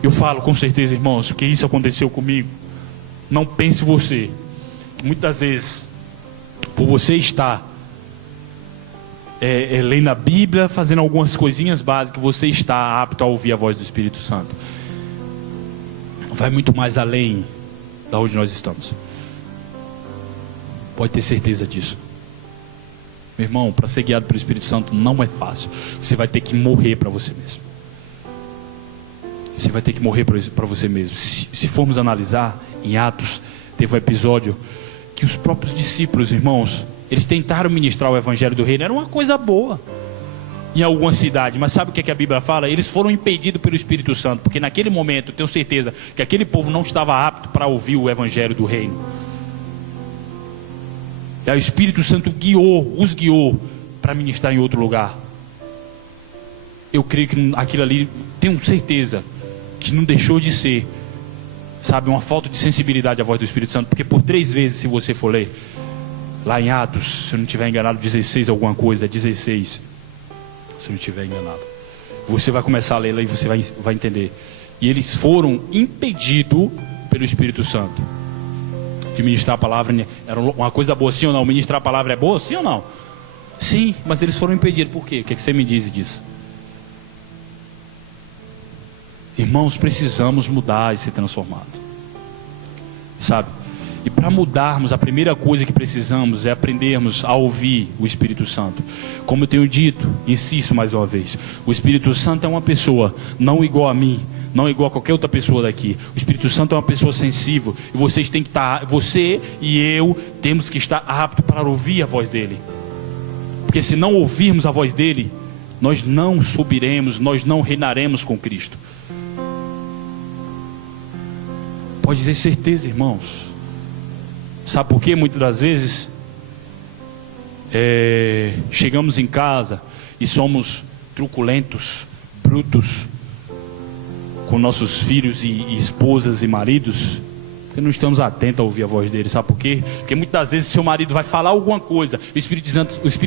Eu falo com certeza, irmãos, porque isso aconteceu comigo. Não pense você. Muitas vezes, por você estar lendo a Bíblia, fazendo algumas coisinhas básicas, você está apto a ouvir a voz do Espírito Santo. Vai muito mais além da onde nós estamos. Pode ter certeza disso. Meu irmão, para ser guiado pelo Espírito Santo não é fácil. Você vai ter que morrer para você mesmo. Você vai ter que morrer para você mesmo. Se formos analisar em Atos, teve um episódio que os próprios discípulos, irmãos, eles tentaram ministrar o evangelho do reino. Era uma coisa boa em alguma cidade, mas sabe o que a Bíblia fala? Eles foram impedidos pelo Espírito Santo, porque naquele momento, eu tenho certeza que aquele povo não estava apto para ouvir o evangelho do reino. E aí o Espírito Santo os guiou para ministrar em outro lugar. Eu creio que aquilo ali, tenho certeza que não deixou de ser, sabe, uma falta de sensibilidade à voz do Espírito Santo, porque por 3 vezes, se você for ler lá em Atos, se eu não estiver enganado, 16 alguma coisa, 16, se eu não estiver enganado, você vai começar a ler lá e você vai entender. E eles foram impedidos pelo Espírito Santo de ministrar a palavra. Era uma coisa boa, sim ou não? Ministrar a palavra é boa, sim ou não? Sim, mas eles foram impedidos. Por quê? O que você me diz disso? Irmãos, precisamos mudar e ser transformados, sabe? E para mudarmos, a primeira coisa que precisamos é aprendermos a ouvir o Espírito Santo. Como eu tenho dito, insisto mais uma vez, o Espírito Santo é uma pessoa não igual a mim, não igual a qualquer outra pessoa daqui. O Espírito Santo é uma pessoa sensível, e vocês têm que estar, você e eu temos que estar aptos para ouvir a voz dele. Porque se não ouvirmos a voz dele, nós não subiremos, nós não reinaremos com Cristo. Pode ter certeza, irmãos. Sabe por quê? Muitas das vezes chegamos em casa e somos truculentos, brutos com nossos filhos e esposas e maridos, porque não estamos atentos a ouvir a voz dele. Sabe por quê? Porque muitas das vezes seu marido vai falar alguma coisa, o Espírito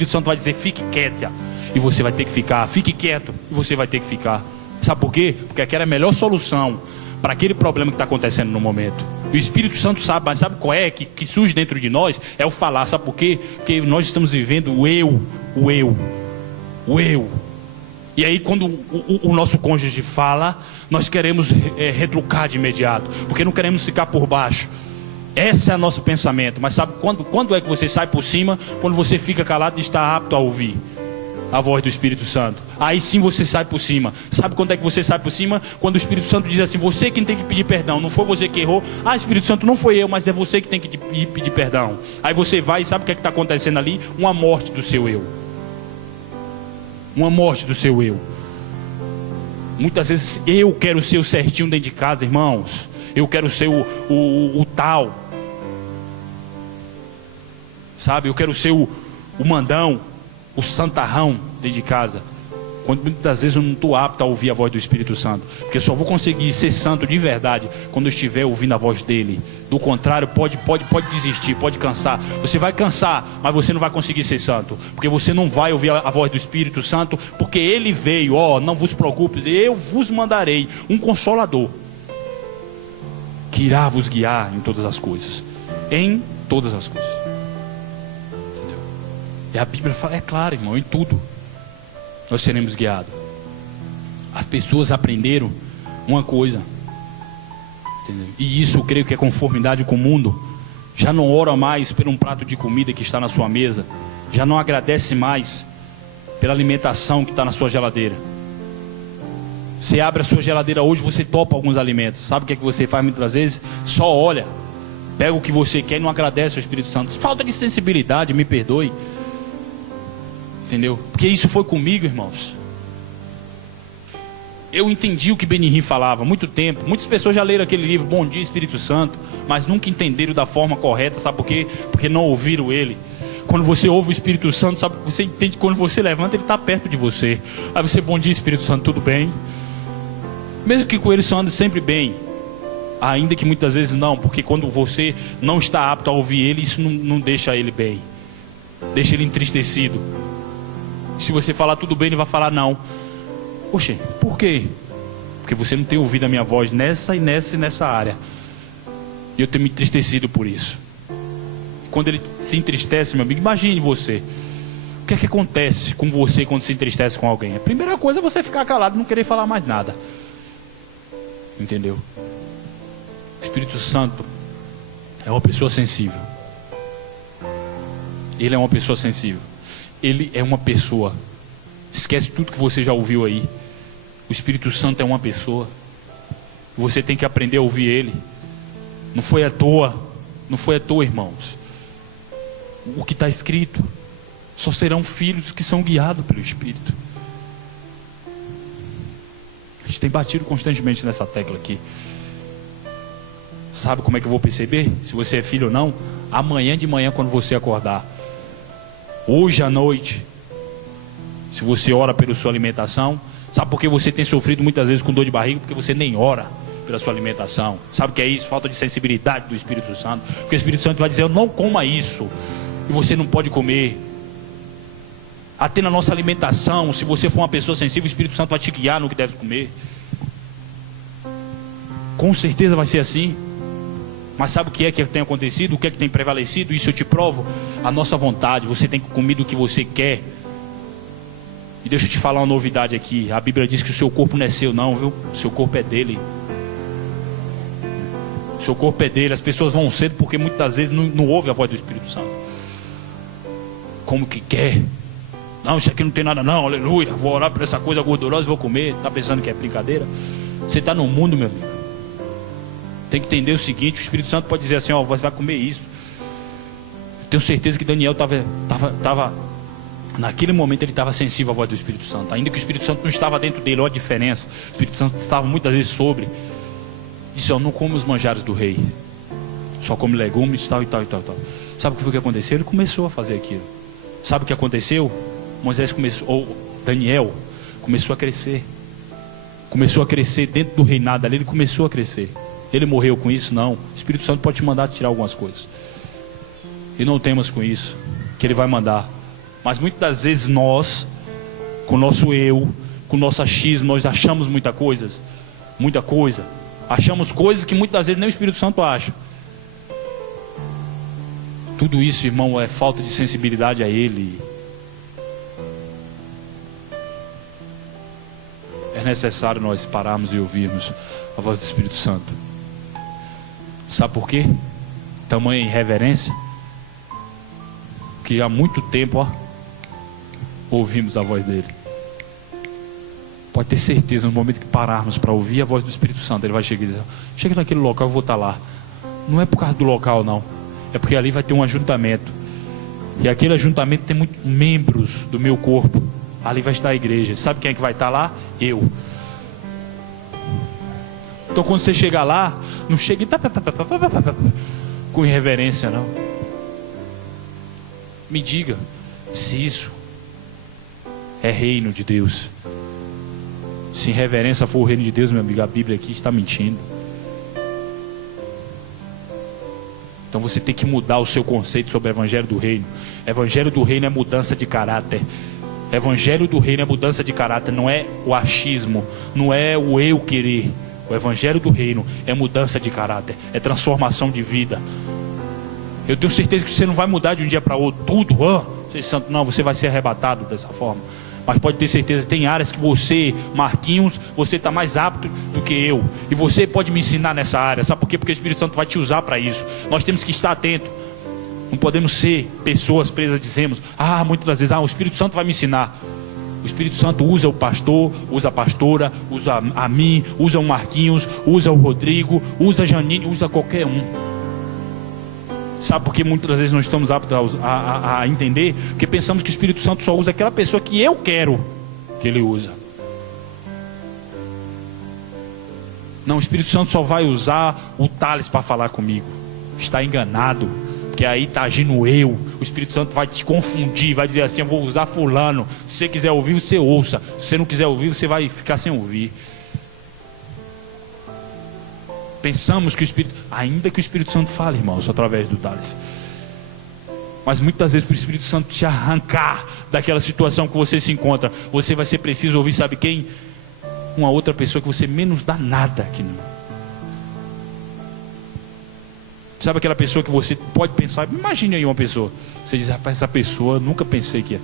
Santo vai dizer: fique quieta, e você vai ter que ficar. Fique quieto, e você vai ter que ficar. Sabe por quê? Porque aquela é a melhor solução para aquele problema que está acontecendo no momento. E o Espírito Santo sabe, mas sabe qual é que surge dentro de nós? É o falar. Sabe por quê? Porque nós estamos vivendo o eu. E aí quando o nosso cônjuge fala, nós queremos retrucar de imediato, porque não queremos ficar por baixo. Esse é o nosso pensamento. Mas sabe quando é que você sai por cima? Quando você fica calado e está apto a ouvir a voz do Espírito Santo. Aí sim você sai por cima. Sabe quando é que você sai por cima? Quando o Espírito Santo diz assim: você quem tem que pedir perdão, não foi você que errou. Ah, Espírito Santo, não foi eu, mas é você que tem que pedir perdão. Aí você vai e sabe o que é que está acontecendo ali? Uma morte do seu eu. Uma morte do seu eu. Muitas vezes eu quero ser o certinho dentro de casa, irmãos. Eu quero ser o tal, sabe? Eu quero ser o mandão, o santarrão dentro de casa. Quando muitas vezes eu não estou apto a ouvir a voz do Espírito Santo, porque eu só vou conseguir ser santo de verdade quando eu estiver ouvindo a voz dele. Do contrário, pode desistir, pode cansar. Você vai cansar, mas você não vai conseguir ser santo, porque você não vai ouvir a voz do Espírito Santo, porque ele veio. Não vos preocupes, eu vos mandarei um consolador, que irá vos guiar em todas as coisas. Em todas as coisas. Entendeu? E a Bíblia fala, é claro, irmão, em tudo nós seremos guiados. As pessoas aprenderam uma coisa, entendeu? E isso eu creio que é conformidade com o mundo. Já não ora mais por um prato de comida que está na sua mesa. Já não agradece mais pela alimentação que está na sua geladeira. Você abre a sua geladeira hoje, você topa alguns alimentos. Sabe o que é que você faz muitas vezes? Só olha. Pega o que você quer e não agradece ao Espírito Santo. Falta de sensibilidade, me perdoe. Entendeu? Porque isso foi comigo, irmãos. Eu entendi o que Benihim falava há muito tempo. Muitas pessoas já leram aquele livro, Bom Dia Espírito Santo, mas nunca entenderam da forma correta. Sabe por quê? Porque não ouviram ele. Quando você ouve o Espírito Santo, sabe, você entende que quando você levanta, ele está perto de você. Aí você, bom dia Espírito Santo, tudo bem? Mesmo que com ele só ande sempre bem, ainda que muitas vezes não, porque quando você não está apto a ouvir ele, isso não deixa ele bem, deixa ele entristecido. Se você falar tudo bem, ele vai falar não. Poxa, por quê? Porque você não tem ouvido a minha voz nessa e nessa área, e eu tenho me entristecido por isso. Quando ele se entristece, meu amigo, imagine você. O que é que acontece com você quando se entristece com alguém? A primeira coisa é você ficar calado e não querer falar mais nada. Entendeu? O Espírito Santo é uma pessoa sensível. Ele é uma pessoa sensível. Ele é uma pessoa. Esquece tudo que você já ouviu aí. O Espírito Santo é uma pessoa. Você tem que aprender a ouvir ele. Não foi à toa. Não foi à toa, irmãos. O que está escrito: só serão filhos que são guiados pelo Espírito. A gente tem batido constantemente nessa tecla aqui. Sabe como é que eu vou perceber se você é filho ou não? Amanhã de manhã, quando você acordar. Hoje à noite, se você ora pela sua alimentação. Sabe por que você tem sofrido muitas vezes com dor de barriga? Porque você nem ora pela sua alimentação. Sabe o que é isso? Falta de sensibilidade do Espírito Santo. Porque o Espírito Santo vai dizer: eu não coma isso, e você não pode comer. Até na nossa alimentação, se você for uma pessoa sensível, o Espírito Santo vai te guiar no que deve comer. Com certeza vai ser assim. Mas sabe o que é que tem acontecido? O que é que tem prevalecido? Isso eu te provo. A nossa vontade. Você tem comido o que você quer. E deixa eu te falar uma novidade aqui. A Bíblia diz que o seu corpo não é seu não, viu? O seu corpo é dele. O seu corpo é dele. As pessoas vão cedo porque muitas vezes não ouvem a voz do Espírito Santo. Como que quer? Não, isso aqui não tem nada não, aleluia. Vou orar por essa coisa gordurosa e vou comer. Está pensando que é brincadeira? Você está no mundo, meu amigo. Tem que entender o seguinte: o Espírito Santo pode dizer assim: ó, você vai comer isso. Eu tenho certeza que Daniel estava naquele momento ele estava sensível à voz do Espírito Santo. Ainda que o Espírito Santo não estava dentro dele. Olha a diferença. O Espírito Santo estava muitas vezes sobre. Disse: ó, não come os manjares do rei, só come legumes, tal e tal e tal, tal. Sabe o que foi que aconteceu? Ele começou a fazer aquilo. Sabe o que aconteceu? Moisés começou, ou Daniel começou a crescer. Começou a crescer dentro do reinado ali. Ele começou a crescer. Ele morreu com isso? Não. O Espírito Santo pode te mandar tirar algumas coisas. E não temas com isso, que ele vai mandar. Mas muitas das vezes nós, com o nosso eu, com o nosso achismo, nós achamos muita coisa. Achamos coisas que muitas vezes nem o Espírito Santo acha. Tudo isso, irmão, é falta de sensibilidade a ele. É necessário nós pararmos e ouvirmos a voz do Espírito Santo. Sabe por quê? Tamanha irreverência. Porque há muito tempo, ouvimos a voz dele. Pode ter certeza, no momento que pararmos para ouvir a voz do Espírito Santo, ele vai chegar e dizer: chega naquele local, eu vou estar lá. Não é por causa do local não, é porque ali vai ter um ajuntamento. E aquele ajuntamento tem muitos membros do meu corpo. Ali vai estar a igreja. Sabe quem é que vai estar lá? Eu. Então quando você chegar lá, não chegue com irreverência não. Me diga se isso é reino de Deus. Se irreverência for o reino de Deus, meu amigo, a Bíblia aqui está mentindo. Então você tem que mudar o seu conceito sobre o Evangelho do Reino. Evangelho do Reino é mudança de caráter. Evangelho do Reino é mudança de caráter. Não é o achismo, não é o eu querer. O Evangelho do Reino é mudança de caráter, é transformação de vida. Eu tenho certeza que você não vai mudar de um dia para outro tudo. Não, você vai ser arrebatado dessa forma. Mas pode ter certeza, tem áreas que você, Marquinhos, você está mais apto do que eu. E você pode me ensinar nessa área. Sabe por quê? Porque o Espírito Santo vai te usar para isso. Nós temos que estar atentos. Não podemos ser pessoas presas, dizemos: muitas das vezes, o Espírito Santo vai me ensinar. O Espírito Santo usa o pastor, usa a pastora, usa a mim, usa o Marquinhos, usa o Rodrigo, usa a Janine, usa qualquer um. Sabe por que muitas vezes não estamos aptos a entender? Porque pensamos que o Espírito Santo só usa aquela pessoa que eu quero que Ele usa. Não, o Espírito Santo só vai usar o Thales para falar comigo. Está enganado, porque aí está agindo eu. O Espírito Santo vai te confundir, vai dizer assim: eu vou usar fulano. Se você quiser ouvir, você ouça. Se você não quiser ouvir, você vai ficar sem ouvir. Pensamos que o Espírito, ainda que o Espírito Santo fale, irmãos, através do Thales, mas muitas vezes para o Espírito Santo te arrancar daquela situação que você se encontra, você vai ser preciso ouvir, sabe quem? Uma outra pessoa que você menos dá nada aqui. Sabe aquela pessoa que você pode pensar, imagine aí uma pessoa, você diz: rapaz, essa pessoa, nunca pensei que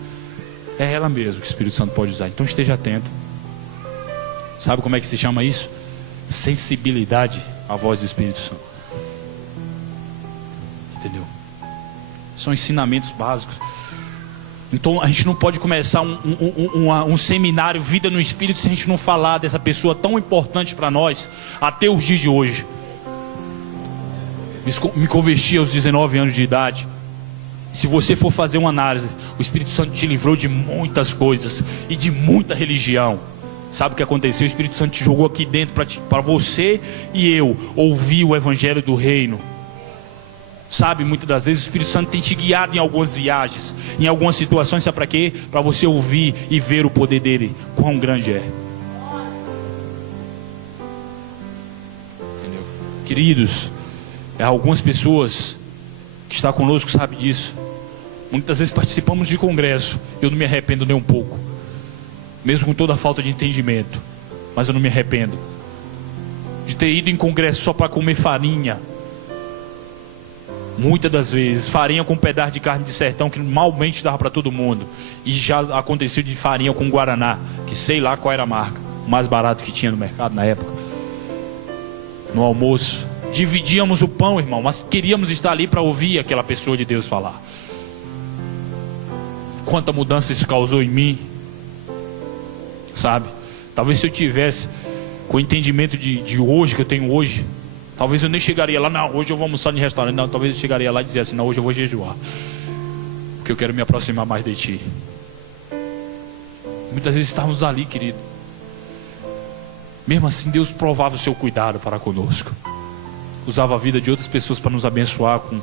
é ela mesmo que o Espírito Santo pode usar. Então esteja atento. Sabe como é que se chama isso? Sensibilidade à voz do Espírito Santo. Entendeu? São ensinamentos básicos. Então a gente não pode começar um seminário Vida no Espírito se a gente não falar dessa pessoa tão importante para nós até os dias de hoje. Me converti aos 19 anos de idade. Se você for fazer uma análise, o Espírito Santo te livrou de muitas coisas e de muita religião. Sabe o que aconteceu? O Espírito Santo te jogou aqui dentro para você e eu ouvir o Evangelho do Reino. Sabe, muitas das vezes o Espírito Santo tem te guiado em algumas viagens, em algumas situações. Sabe para quê? Para você ouvir e ver o poder dele, quão grande é. Entendeu? Queridos, algumas pessoas que estão conosco sabem disso. Muitas vezes participamos de congresso, eu não me arrependo nem um pouco, mesmo com toda a falta de entendimento. Mas eu não me arrependo de ter ido em congresso só para comer farinha. Muitas das vezes, farinha com um pedaço de carne de sertão que malmente dava para todo mundo. E já aconteceu de farinha com guaraná, que sei lá qual era a marca, o mais barato que tinha no mercado na época. No almoço, dividíamos o pão, irmão, mas queríamos estar ali para ouvir aquela pessoa de Deus falar. Quanta mudança isso causou em mim. Sabe? Talvez se eu tivesse com o entendimento de hoje, que eu tenho hoje, talvez eu nem chegaria lá: não, hoje eu vou almoçar em restaurante. Não, talvez eu chegaria lá e dizia assim: não, hoje eu vou jejuar, porque eu quero me aproximar mais de ti. Muitas vezes estávamos ali, querido. Mesmo assim, Deus provava o seu cuidado para conosco. Usava a vida de outras pessoas para nos abençoar com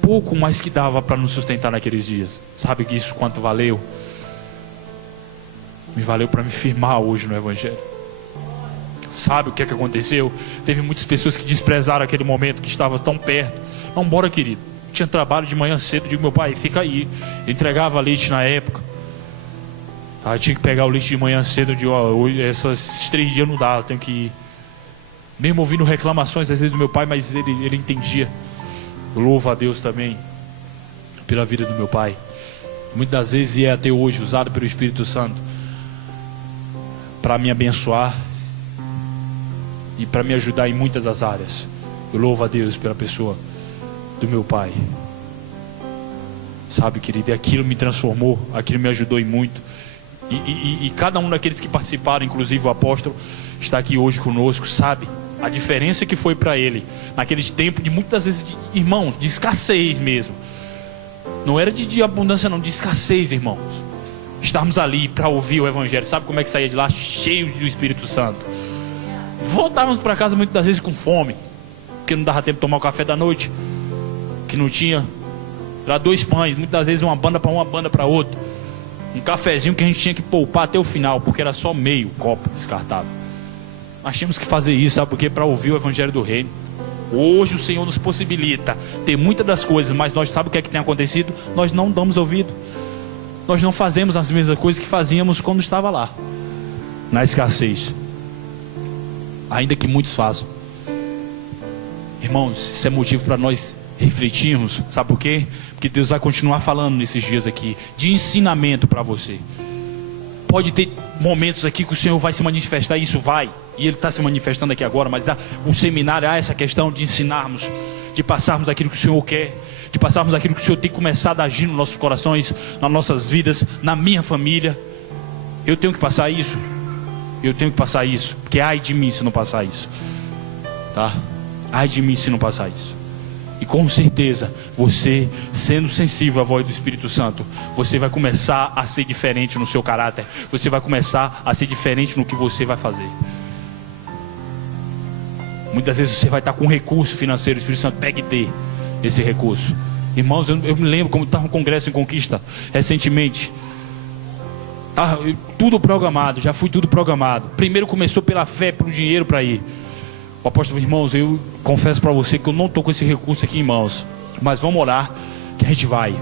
pouco mais que dava para nos sustentar naqueles dias. Sabe que isso quanto valeu? Me valeu para me firmar hoje no Evangelho. Sabe o que é que aconteceu? Teve muitas pessoas que desprezaram aquele momento que estava tão perto. Não, bora, querido. Tinha trabalho de manhã cedo. Digo: meu pai, fica aí. Eu entregava leite na época. Aí tinha que pegar o leite de manhã cedo. Eu digo: hoje, esses 3 dias não dá, eu tenho que ir. Mesmo ouvindo reclamações às vezes do meu pai, mas ele entendia. Eu louvo a Deus também pela vida do meu pai. Muitas das vezes, e é até hoje usado pelo Espírito Santo para me abençoar e para me ajudar em muitas das áreas. Eu louvo a Deus pela pessoa do meu pai. Sabe, querido, e aquilo me transformou, aquilo me ajudou em muito. E cada um daqueles que participaram, inclusive o apóstolo, está aqui hoje conosco, sabe a diferença que foi para ele naquele tempo de muitas vezes, irmãos, de escassez mesmo. Não era de abundância não, de escassez, irmãos. Estarmos ali para ouvir o Evangelho. Sabe como é que saía de lá? Cheio do Espírito Santo. Voltávamos para casa muitas das vezes com fome, porque não dava tempo de tomar o café da noite, que não tinha. Era 2 pães, muitas das vezes uma banda para uma, banda para outra. Um cafezinho que a gente tinha que poupar até o final, porque era só meio copo descartável. Nós tínhamos que fazer isso, sabe por quê? Para ouvir o Evangelho do Reino. Hoje o Senhor nos possibilita ter muitas das coisas, mas nós sabemos o que é que tem acontecido? Nós não damos ouvido. Nós não fazemos as mesmas coisas que fazíamos quando estava lá, na escassez. Ainda que muitos façam. Irmãos, isso é motivo para nós refletirmos. Sabe por quê? Porque Deus vai continuar falando nesses dias aqui de ensinamento para você. Pode ter momentos aqui que o Senhor vai se manifestar, isso vai, e Ele está se manifestando aqui agora. Mas o seminário há essa questão de ensinarmos, de passarmos aquilo que o Senhor quer, de passarmos aquilo que o Senhor tem começado a agir nos nossos corações, nas nossas vidas, na minha família. Eu tenho que passar isso. Eu tenho que passar isso, porque ai de mim se não passar isso, tá? Ai de mim se não passar isso. E com certeza, você sendo sensível à voz do Espírito Santo, você vai começar a ser diferente no seu caráter. Você vai começar a ser diferente no que você vai fazer. Muitas vezes você vai estar com um recurso financeiro, o Espírito Santo pega e dê esse recurso. Irmãos, eu me lembro como estava um congresso em Conquista recentemente. Tá tudo programado, já fui tudo programado. Primeiro começou pela fé, pelo dinheiro para ir. O apóstolo, irmãos, eu confesso para você que eu não estou com esse recurso aqui em mãos, mas vamos orar que a gente vai.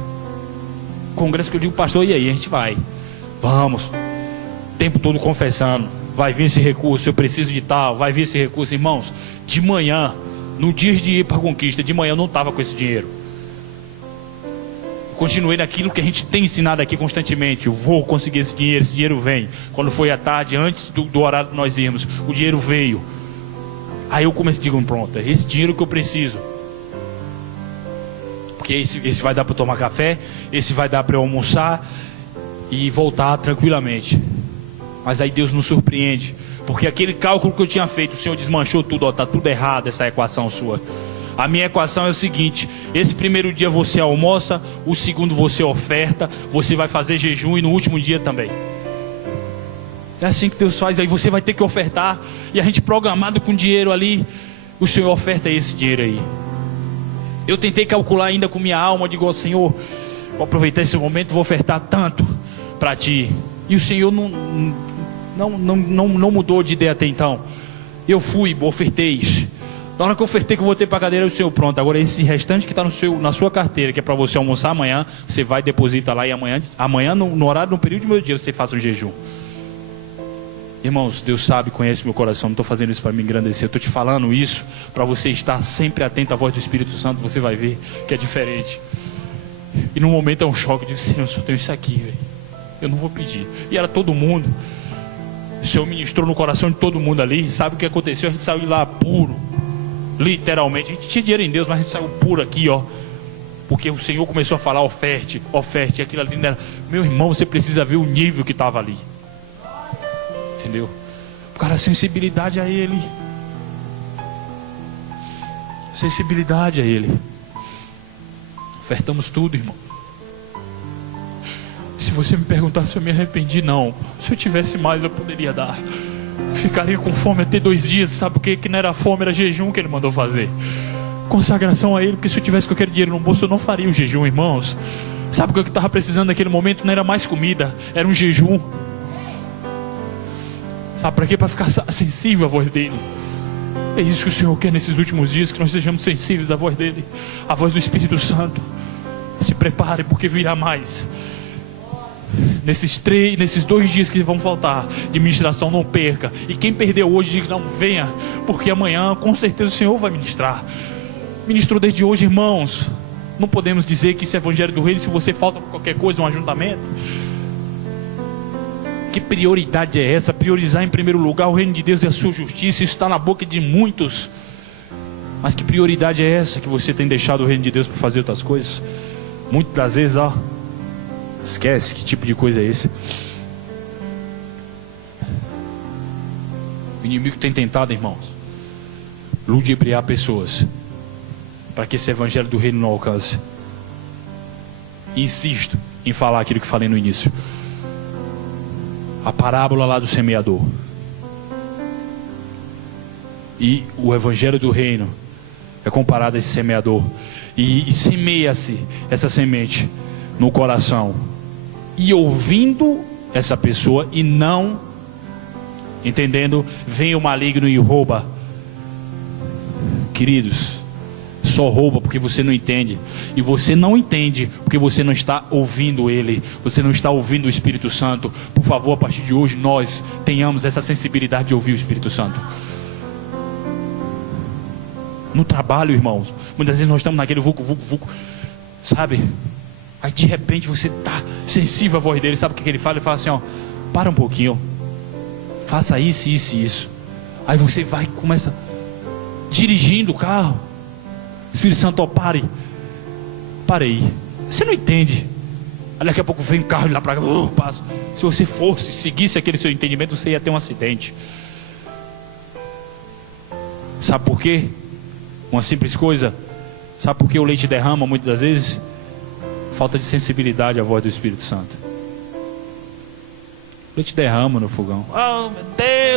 Congresso que eu digo, pastor, e aí? A gente vai. Vamos. O tempo todo confessando. Vai vir esse recurso, eu preciso de tal. Vai vir esse recurso, irmãos. De manhã, no dia de ir para a Conquista, de manhã eu não estava com esse dinheiro. Continuei naquilo que a gente tem ensinado aqui constantemente. Eu vou conseguir esse dinheiro vem. Quando foi à tarde, antes do horário que nós irmos, o dinheiro veio. Aí eu comecei a dizer, pronto, é esse dinheiro que eu preciso. Porque esse vai dar para tomar café, esse vai dar para eu almoçar e voltar tranquilamente. Mas aí Deus nos surpreende, porque aquele cálculo que eu tinha feito, o Senhor desmanchou tudo, está tudo errado essa equação sua. A minha equação é o seguinte: esse primeiro dia você almoça, o segundo você oferta, você vai fazer jejum e no último dia também. É assim que Deus faz. Aí você vai ter que ofertar. E a gente programado com dinheiro ali, o Senhor oferta esse dinheiro aí. Eu tentei calcular ainda com minha alma. Digo ao Senhor, vou aproveitar esse momento, vou ofertar tanto para Ti. E o Senhor não mudou de ideia até então. Eu fui, ofertei isso. Na hora que eu ofertei, que eu voltei para a cadeira, o Senhor, pronto, agora esse restante que está na sua carteira, que é para você almoçar amanhã, você vai depositar lá. E amanhã no horário, no período do meu dia, você faça um jejum. Irmãos, Deus sabe, conhece meu coração. Não estou fazendo isso para me engrandecer. Eu estou te falando isso para você estar sempre atento à voz do Espírito Santo. Você vai ver que é diferente. E no momento é um choque. Eu disse, Senhor, eu só tenho isso aqui, velho. Eu não vou pedir. E era todo mundo. O Senhor ministrou no coração de todo mundo ali. Sabe o que aconteceu? A gente saiu de lá puro. Literalmente. A gente tinha dinheiro em Deus, mas a gente saiu puro aqui, ó. Porque o Senhor começou a falar oferte. E aquilo ali não era... Meu irmão, você precisa ver o nível que estava ali. Entendeu? Por causa da sensibilidade a Ele. Sensibilidade a Ele. Ofertamos tudo, irmão. Se você me perguntar se eu me arrependi, não. Se eu tivesse mais, eu poderia dar. Ficaria com fome até 2 dias. Sabe o que? Que não era fome, era jejum que Ele mandou fazer. Consagração a Ele. Porque se eu tivesse qualquer dinheiro no bolso, eu não faria o jejum, irmãos. Sabe o que eu estava precisando naquele momento? Não era mais comida, era um jejum. Sabe para quê? Para ficar sensível à voz dEle. É isso que o Senhor quer nesses últimos dias, que nós sejamos sensíveis à voz dEle, à voz do Espírito Santo. Se prepare, porque virá mais. Nesses 2 dias que vão faltar de ministração, não perca. E quem perdeu hoje, diga, não, venha, porque amanhã com certeza o Senhor vai ministrar. Ministrou desde hoje, irmãos. Não podemos dizer que isso é Evangelho do Reino se você falta por qualquer coisa no ajuntamento. Que prioridade é essa? Priorizar em primeiro lugar o reino de Deus e a sua justiça. Isso está na boca de muitos. Mas que prioridade é essa que você tem deixado o reino de Deus para fazer outras coisas? Muitas das vezes, ó, esquece que tipo de coisa é esse. O inimigo tem tentado, irmãos, ludibriar pessoas para que esse evangelho do reino não alcance. Insisto em falar aquilo que falei no início. A parábola lá do semeador. E o evangelho do reino é comparado a esse semeador. E semeia-se essa semente no coração. E ouvindo essa pessoa e não entendendo, vem o maligno e rouba. Queridos, só rouba porque você não entende. E você não entende porque você não está ouvindo Ele. Você não está ouvindo o Espírito Santo. Por favor, a partir de hoje nós tenhamos essa sensibilidade de ouvir o Espírito Santo. No trabalho, irmãos, muitas vezes nós estamos naquele vucu, sabe? Aí de repente você está sensível à voz dele. Sabe o que ele fala? Ele fala assim, ó, para um pouquinho, faça isso, isso e isso. Aí você vai e começa dirigindo o carro. Espírito Santo, ó, pare aí. Você não entende. Aí daqui a pouco vem um carro lá para cá, passa. Se você fosse, seguisse aquele seu entendimento, você ia ter um acidente. Sabe por quê? Uma simples coisa. Sabe por que o leite derrama muitas das vezes? Falta de sensibilidade à voz do Espírito Santo. O leite derrama no fogão. Oh,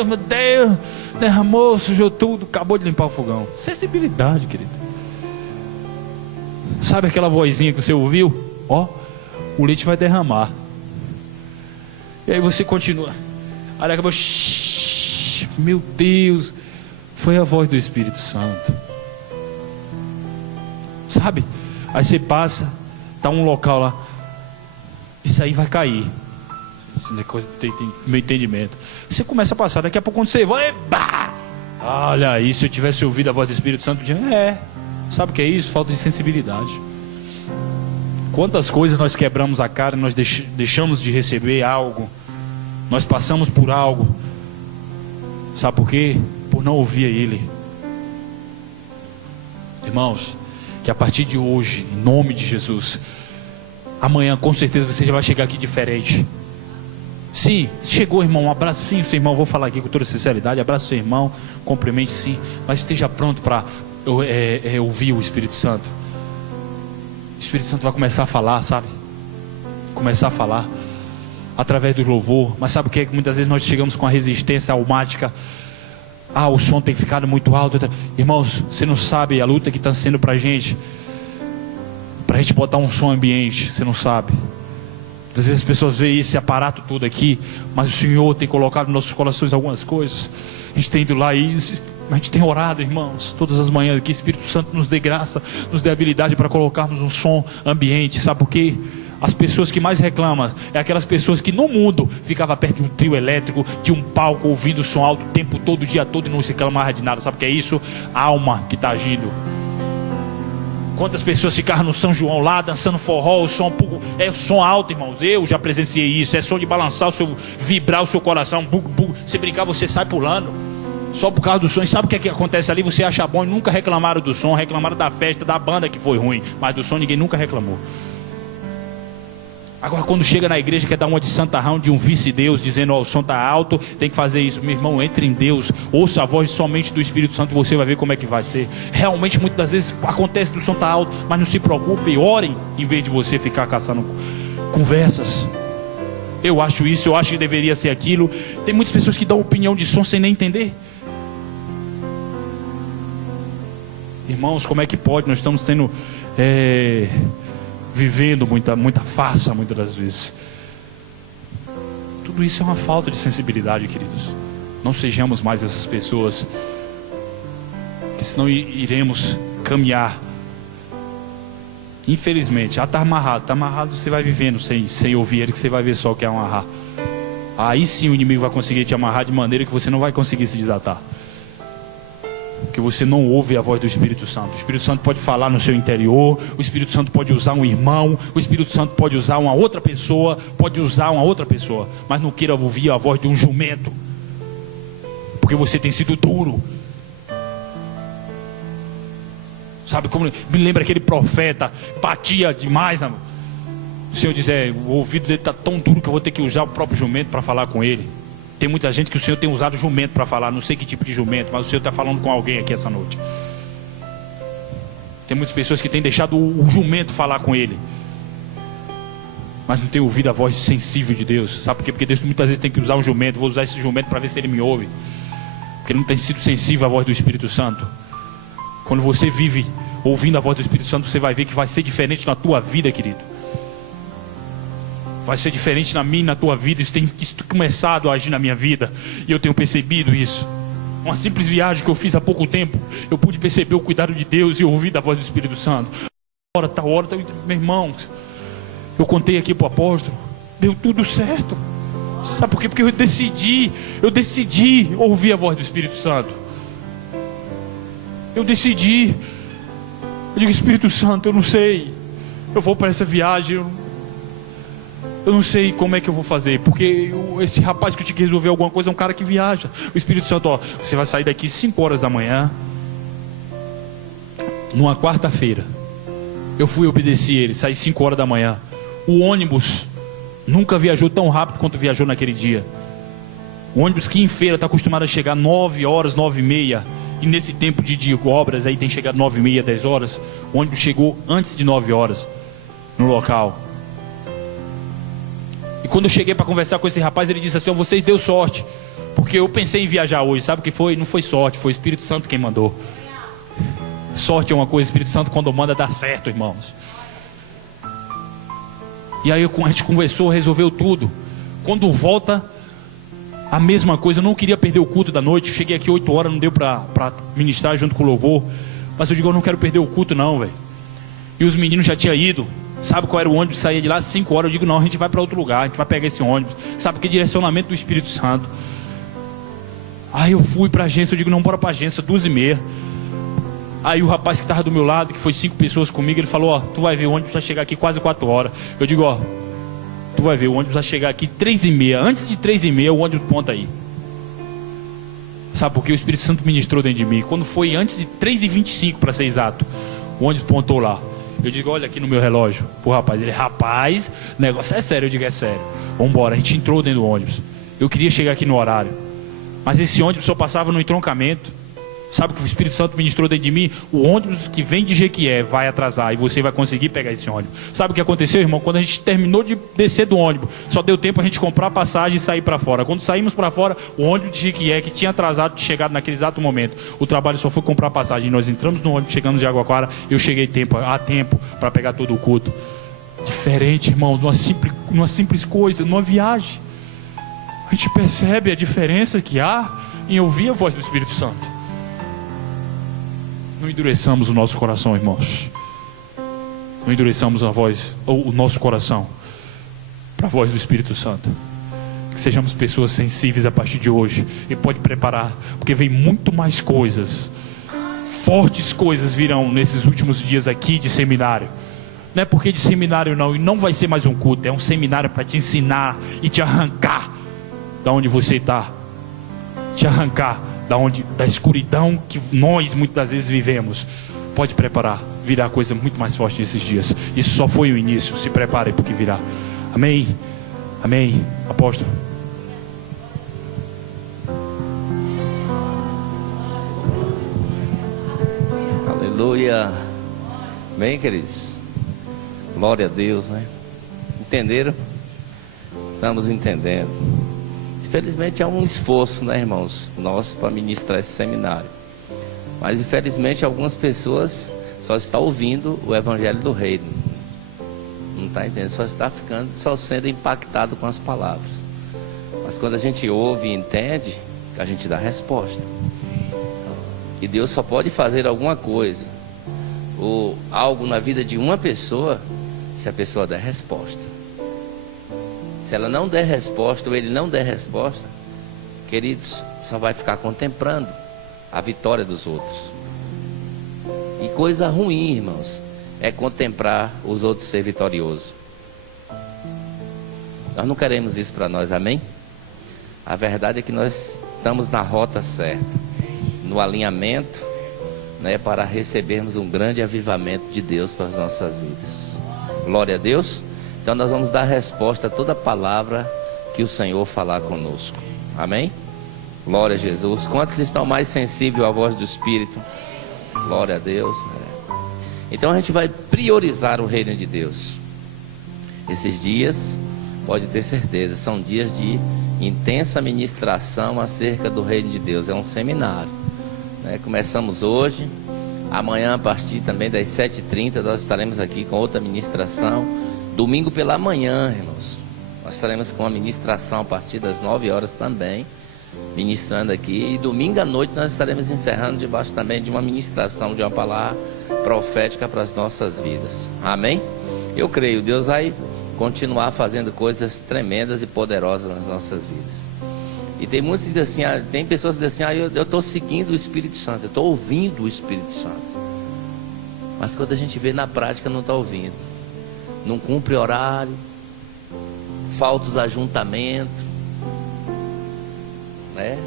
meu Deus, derramou, sujou tudo, acabou de limpar o fogão. Sensibilidade, querido. Sabe aquela vozinha que você ouviu? Ó, o leite vai derramar. E aí você continua. Aí acabou. Meu Deus, foi a voz do Espírito Santo. Sabe? Aí você passa, tá um local lá. Isso aí vai cair. Isso é coisa de meu entendimento. Você começa a passar, daqui a pouco quando você vai, olha aí, se eu tivesse ouvido a voz do Espírito Santo, sabe o que é isso? Falta de sensibilidade. Quantas coisas nós quebramos a cara, nós deixamos de receber algo, nós passamos por algo, sabe por quê? Por não ouvir a Ele. Irmãos, que a partir de hoje, em nome de Jesus, amanhã com certeza você já vai chegar aqui diferente. Sim, chegou, irmão, um abracinho seu irmão, vou falar aqui com toda sinceridade, abraça seu irmão, cumprimente sim, mas esteja pronto para ouvir o Espírito Santo. O Espírito Santo vai começar a falar, sabe? Começar a falar através do louvor. Mas sabe o que é que muitas vezes nós chegamos com a resistência almática? O som tem ficado muito alto. Irmãos, você não sabe a luta que está sendo para a gente botar um som ambiente. Você não sabe. Às vezes as pessoas veem esse aparato todo aqui, mas o Senhor tem colocado nos nossos corações algumas coisas. A gente tem ido lá e a gente tem orado, irmãos, todas as manhãs, que o Espírito Santo nos dê graça, nos dê habilidade para colocarmos um som ambiente. Sabe por quê? As pessoas que mais reclamam é aquelas pessoas que no mundo ficavam perto de um trio elétrico, de um palco, ouvindo o som alto o tempo todo, o dia todo, e não se reclamava de nada. Sabe o que é isso? A alma que está agindo. Quantas pessoas ficaram no São João lá, dançando forró, o som alto, irmãos. Eu já presenciei isso. É som de balançar vibrar o seu coração. Se brincar, você sai pulando. Só por causa do som. E sabe o que é que acontece ali? Você acha bom e nunca reclamaram do som. Reclamaram da festa, da banda que foi ruim. Mas do som ninguém nunca reclamou. Agora quando chega na igreja quer dar uma de santarrão, de um vice-deus, dizendo, o som está alto, tem que fazer isso. Meu irmão, entre em Deus, ouça a voz somente do Espírito Santo, você vai ver como é que vai ser. Realmente muitas das vezes acontece do som está alto, mas não se preocupe, orem, em vez de você ficar caçando conversas. Eu acho isso, eu acho que deveria ser aquilo. Tem muitas pessoas que dão opinião de som sem nem entender. Irmãos, como é que pode? Nós estamos tendo vivendo muita farsa muitas das vezes. Tudo isso é uma falta de sensibilidade, queridos. Não sejamos mais essas pessoas, que senão iremos caminhar. Infelizmente, está amarrado, você vai vivendo sem ouvir Ele, que você vai ver só o que é amarrar. Aí sim o inimigo vai conseguir te amarrar de maneira que você não vai conseguir se desatar, porque você não ouve a voz do Espírito Santo. O Espírito Santo pode falar no seu interior, o Espírito Santo pode usar um irmão, o Espírito Santo pode usar uma outra pessoa, mas não queira ouvir a voz de um jumento, porque você tem sido duro. Sabe como me lembra aquele profeta, batia demais, né? O Senhor diz, o ouvido dele está tão duro que eu vou ter que usar o próprio jumento para falar com ele. Tem muita gente que o Senhor tem usado jumento para falar. Não sei que tipo de jumento, mas o Senhor está falando com alguém aqui essa noite. Tem muitas pessoas que têm deixado o jumento falar com ele, mas não tem ouvido a voz sensível de Deus. Sabe por quê? Porque Deus muitas vezes tem que usar um jumento. Vou usar esse jumento para ver se ele me ouve, porque ele não tem sido sensível à voz do Espírito Santo. Quando você vive ouvindo a voz do Espírito Santo, você vai ver que vai ser diferente na tua vida, querido. Vai ser diferente na minha e na tua vida. Isso tem começado a agir na minha vida, e eu tenho percebido isso. Uma simples viagem que eu fiz há pouco tempo, eu pude perceber o cuidado de Deus e ouvir a voz do Espírito Santo. Tal hora, meu irmão, eu contei aqui para o apóstolo, deu tudo certo. Sabe por quê? Porque eu decidi ouvir a voz do Espírito Santo. Eu decidi. Eu digo, Espírito Santo, eu não sei, eu vou para essa viagem, eu não sei como é que eu vou fazer, porque esse rapaz que tinha que resolver alguma coisa é um cara que viaja. O Espírito Santo, você vai sair daqui 5 horas da manhã, numa quarta-feira. Eu fui obedecer ele, saí 5 horas da manhã. O ônibus nunca viajou tão rápido quanto viajou naquele dia. O ônibus que em feira está acostumado a chegar 9 horas, 9h30, E nesse tempo de obras aí tem chegado 9h30, 10 horas. O ônibus chegou antes de 9 horas no local. E quando eu cheguei para conversar com esse rapaz, ele disse assim: "Ó, vocês deu sorte, porque eu pensei em viajar hoje." Sabe o que foi? Não foi sorte, foi o Espírito Santo quem mandou. Sorte é uma coisa, o Espírito Santo quando manda dá certo, irmãos. E aí a gente conversou, resolveu tudo. Quando volta, a mesma coisa. Eu não queria perder o culto da noite. Eu cheguei aqui 8 horas, não deu para ministrar junto com o louvor. Mas eu digo, eu não quero perder o culto não, velho. E os meninos já tinham ido. Sabe qual era o ônibus? Saía de lá às 5 horas. Eu digo, não, a gente vai para outro lugar, a gente vai pegar esse ônibus. Sabe que direcionamento do Espírito Santo. Aí eu fui para a agência. Eu digo, não, bora para a agência, 2h30. Aí o rapaz que estava do meu lado, que foi 5 pessoas comigo, ele falou: "Ó, tu vai ver, o ônibus vai chegar aqui quase 4 horas." Eu digo, ó, tu vai ver, o ônibus vai chegar aqui 3h30. Antes de 3h30 o ônibus ponta aí. Sabe por quê? O Espírito Santo ministrou dentro de mim. Quando foi antes de 3h25 para ser exato, o ônibus pontou lá. Eu digo, olha aqui no meu relógio. O rapaz, ele, rapaz, o negócio é sério. Eu digo, é sério. Vamos embora. A gente entrou dentro do ônibus. Eu queria chegar aqui no horário, mas esse ônibus só passava no entroncamento. Sabe o que o Espírito Santo ministrou dentro de mim? O ônibus que vem de Jequié vai atrasar e você vai conseguir pegar esse ônibus. Sabe o que aconteceu, irmão? Quando a gente terminou de descer do ônibus, só deu tempo a gente comprar passagem e sair para fora. Quando saímos para fora, o ônibus de Jequié, que tinha atrasado, chegado naquele exato momento, o trabalho só foi comprar passagem. Nós entramos no ônibus, chegamos de Jaguarara, eu cheguei a tempo para pegar todo o culto. Diferente, irmão, numa simples coisa, numa viagem. A gente percebe a diferença que há em ouvir a voz do Espírito Santo. Não endureçamos o nosso coração, irmãos. Não endureçamos a voz, ou o nosso coração, para a voz do Espírito Santo. Que sejamos pessoas sensíveis a partir de hoje. E pode preparar, porque vem muito mais coisas. Fortes coisas virão nesses últimos dias aqui de seminário. Não é porque de seminário não, e não vai ser mais um culto. É um seminário para te ensinar e te arrancar da onde você está. Te arrancar da escuridão que nós muitas das vezes vivemos. Pode preparar, virá coisa muito mais forte nesses dias. Isso só foi o início, se prepare porque virá. Amém, amém, apóstolo. Aleluia. Bem, queridos, glória a Deus, né? Entenderam? Estamos entendendo. Infelizmente há um esforço, né, irmãos, nosso para ministrar esse seminário. Mas infelizmente algumas pessoas só estão ouvindo o evangelho do reino. Não está entendendo? Só sendo impactado com as palavras. Mas quando a gente ouve e entende, a gente dá resposta. E Deus só pode fazer alguma coisa ou algo na vida de uma pessoa se a pessoa der resposta. Se ela não der resposta ou ele não der resposta, queridos, só vai ficar contemplando a vitória dos outros. E coisa ruim, irmãos, é contemplar os outros ser vitoriosos. Nós não queremos isso para nós, amém? A verdade é que nós estamos na rota certa, no alinhamento, né, para recebermos um grande avivamento de Deus para as nossas vidas. Glória a Deus. Então nós vamos dar resposta a toda palavra que o Senhor falar conosco. Amém? Glória a Jesus. Quantos estão mais sensíveis à voz do Espírito? Glória a Deus. Então a gente vai priorizar o reino de Deus. Esses dias, pode ter certeza, são dias de intensa ministração acerca do reino de Deus. É um seminário, né? Começamos hoje. Amanhã, a partir também das 7h30, nós estaremos aqui com outra ministração. Domingo pela manhã, irmãos, nós estaremos com a ministração a partir das 9 horas também, ministrando aqui. E domingo à noite nós estaremos encerrando debaixo também de uma ministração, de uma palavra profética para as nossas vidas. Amém? Eu creio, Deus vai continuar fazendo coisas tremendas e poderosas nas nossas vidas. E tem muitos que dizem assim, tem pessoas que dizem assim, eu estou seguindo o Espírito Santo, eu estou ouvindo o Espírito Santo. Mas quando a gente vê na prática, não está ouvindo. Não cumpre horário, falta os ajuntamentos, né?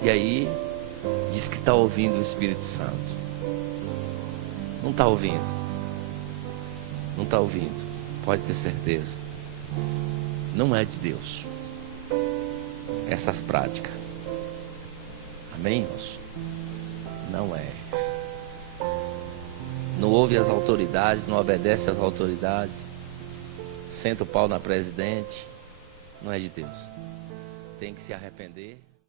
E aí diz que está ouvindo o Espírito Santo. Não está ouvindo. Não está ouvindo. Pode ter certeza. Não é de Deus essas práticas. Amém, irmãos? Não é. Não ouve as autoridades, não obedece às autoridades, senta o pau na presidente. Não é de Deus. Tem que se arrepender.